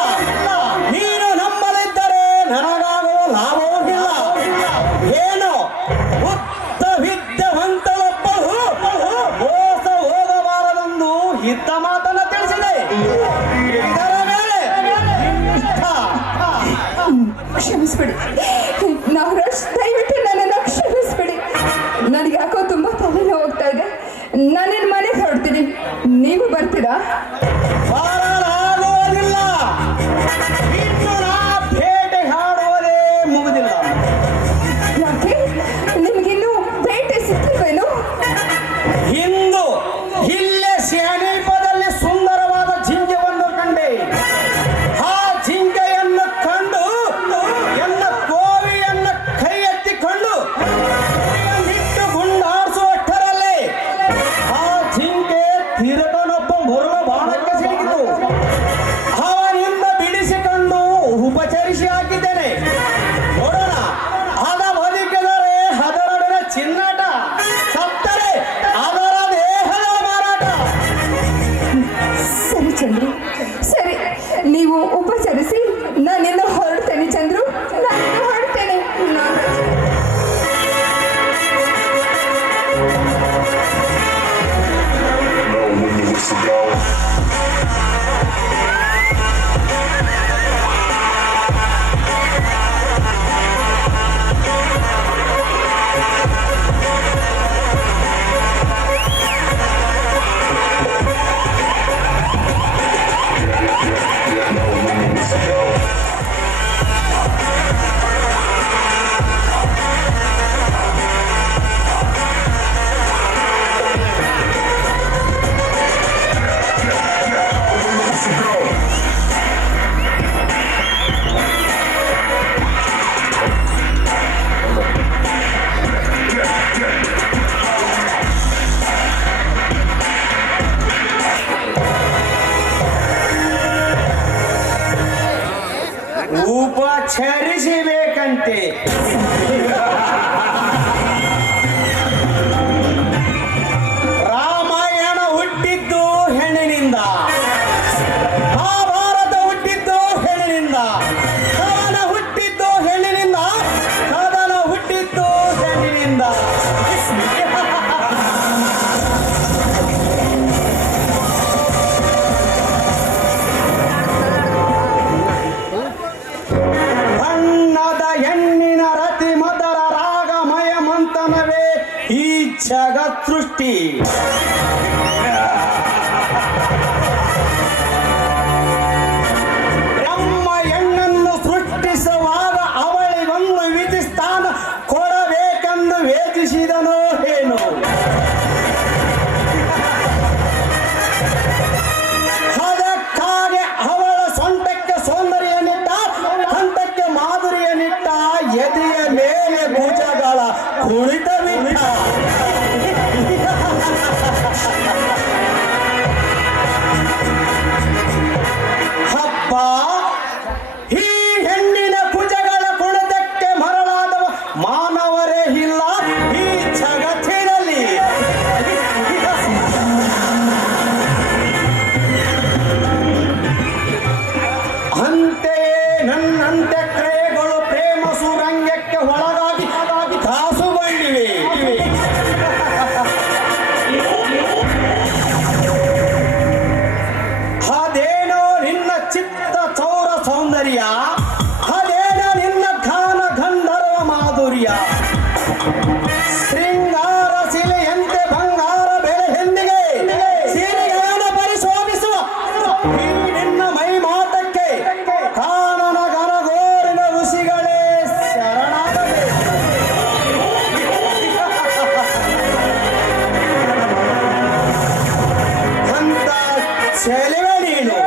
ನೀನು ನಮ್ಮಲ್ಲಿದ್ದರೆ ನನಗಾಗುವ ಲಾಭವೂ ಇಲ್ಲ. ಏನು ಉತ್ತ ವಿದ್ಯಾವಂತಳೊಬ್ಬಳು ಮೋಸ ಹೋಗಬಾರದೆಂದು ಹಿತ ಮಾತನ್ನು ತಿಳಿಸಿದೆ. ಇದರ ಮೇಲೆ ಕ್ಷಮಿಸ್ಬಿಡಿ ನಾಗರಾಜ್, ದಯವಿಟ್ಟು ನನ್ನನ್ನು ಕ್ಷಮಿಸ್ಬಿಡಿ. ನನಗೆ ಯಾಕೋ ತುಂಬಾ ತಲೆನೋವು ಹೋಗ್ತಾ ಇದೆ. ನಾನೇನು ಮನೆಗೆ ಹೊರಡ್ತೀನಿ, ನೀವು ಬರ್ತೀರಾ? ಬರಲಾಗುವುದಿಲ್ಲ. ಇನ್ನು ನಾ ಬೇಟೆ ಆಡುವುದೇ ಮುಗುದಿಲ್ಲ. ಯಾಕೆ ನಿಮಗಿನ್ನೂ ಬೇಟೆ ಸಿಕ್ಕಿಲ್ವೇನು? ಇಂದು ಇಲ್ಲೇ ಸಮೀಪದಲ್ಲಿ ಸುಂದರವಾದ ಜಿಂಕೆಯನ್ನು ಕಂಡೆ. ಆ ಜಿಂಕೆಯನ್ನು ಕಂಡು ಎಲ್ಲ ಕೋವಿಯನ್ನು ಕೈ ಎತ್ತಿಕೊಂಡು ನಿಟ್ಟು ಗುಂಡಾಡಿಸುವಷ್ಟರಲ್ಲೇ ಆ ಜಿಂಕೆ ತಿರುಗನೊಬ್ಬ ಮುರುಳ ಬಾಣಕ್ಕೆ ಸಿಲುಕಿತು. ಅವನಿಂದ ಬಿಡಿಸಿಕೊಂಡು ಉಪಚರಿಸಿ ಹಾಕಿದ್ದೇನೆ. ನೋಡೋಣ, ಅದ ಬದುಕಿದರೆ ಅದರೊಡನೆ ಚಿನ್ನಾಟ, ಸತ್ತರೆ ಅದರ ದೇಹದ ಮಾರಾಟ. ಸರಿ ಚಂದ್ರು, ಸರಿ, ನೀವು ಉಪಚರಿಸಿ, ನಾನಿನ್ನು ಹೊರಡ್ತೇನೆ ಚಂದ್ರು, ನಾನು ಹೊರಡ್ತೇನೆ. ನಾಗರಾಜ್, ಉಪಚರಿಸಬೇಕಂತೆ. ರಾಮಾಯಣ ಹುಟ್ಟಿದ್ದು ಹೆಣ್ಣಿನಿಂದ, ಮಹಾಭಾರತ ಹುಟ್ಟಿದ್ದು ಹೆಣ್ಣಿನಿಂದ, ಕವನ ಹುಟ್ಟಿದ್ದು ಹೆಣ್ಣಿನಿಂದ, ಕದನ ಹುಟ್ಟಿದ್ದು ಹೆಣ್ಣಿನಿಂದ. ಬಣ್ಣದ ಹೆಣ್ಣಿನ ರತಿ ಮದರ ರಾಗಮಯ ಮಂಥನವೇ ಈ ಜಗತ್ ಸೃಷ್ಟಿ. ನಮ್ಮ ಹೆಣ್ಣನ್ನು ಸೃಷ್ಟಿಸುವಾಗ ಅವಳಿಗೊಂದು ವಿಧಿ ಸ್ಥಾನ ಕೊಡಬೇಕೆಂದು ವೇದಿಸಿದನೋ ಏನು? ಅದಕ್ಕಾಗಿ ಅವಳ ಸೊಂಟಕ್ಕೆ ಸೌಂದರ್ಯ ನಿಟ್ಟ, ಕಂಠಕ್ಕೆ ಮಾಧುರ್ಯ ನಿಟ್ಟ, ಎದೆಯ ಮೇಲೆ ಭುಜಗಳ ಕುಳಿತ ಬಿಟ್ಟ. ಹಬ್ಬ, ಈ ಹೆಣ್ಣಿನ ಭುಜಗಳ ಕುಣಿತಕ್ಕೆ ಮರಳಾದವ ಮಾನವರೇ ಇಲ್ಲ ಈ ಜಗತ್ತಿನಲ್ಲಿ. ಅಂತೆಯೇ ನನ್ನಂತೆ ಕ್ರಿಯೆಗಳು ಪ್ರೇಮ ಸುರಂಗಕ್ಕೆ ಒಳಗಾಗಿ ಕಾಸುಗೊಂಡಿವೆ. ಅದೇನೋ ನಿನ್ನ ಚಿತ್ತ ಚೌರ ಸೌಂದರ್ಯ, ಅದೇನೋ ನಿನ್ನ ಗಾನ ಗಂಧರ್ವ ಮಾಧುರ್ಯ. ಶೃಂಗಾರ ಶಿಲೆಯಂತೆ ಬಂಗಾರ ಬೆಳೆ ಹೆಂದಿಗೆ ಸಿರಿಗಾನ ಪರಿಶೋಭಿಸುವ ಈ ನಿನ್ನ ಮೈ ಮಾತಕ್ಕೆ ಕಾನನ ಗನಗೋರಿನ ಋಷಿಗಳೇ ಶರಣಾಗಬೇಕು. ಅಂತ ಚೆಲುವೆ ನೀನು.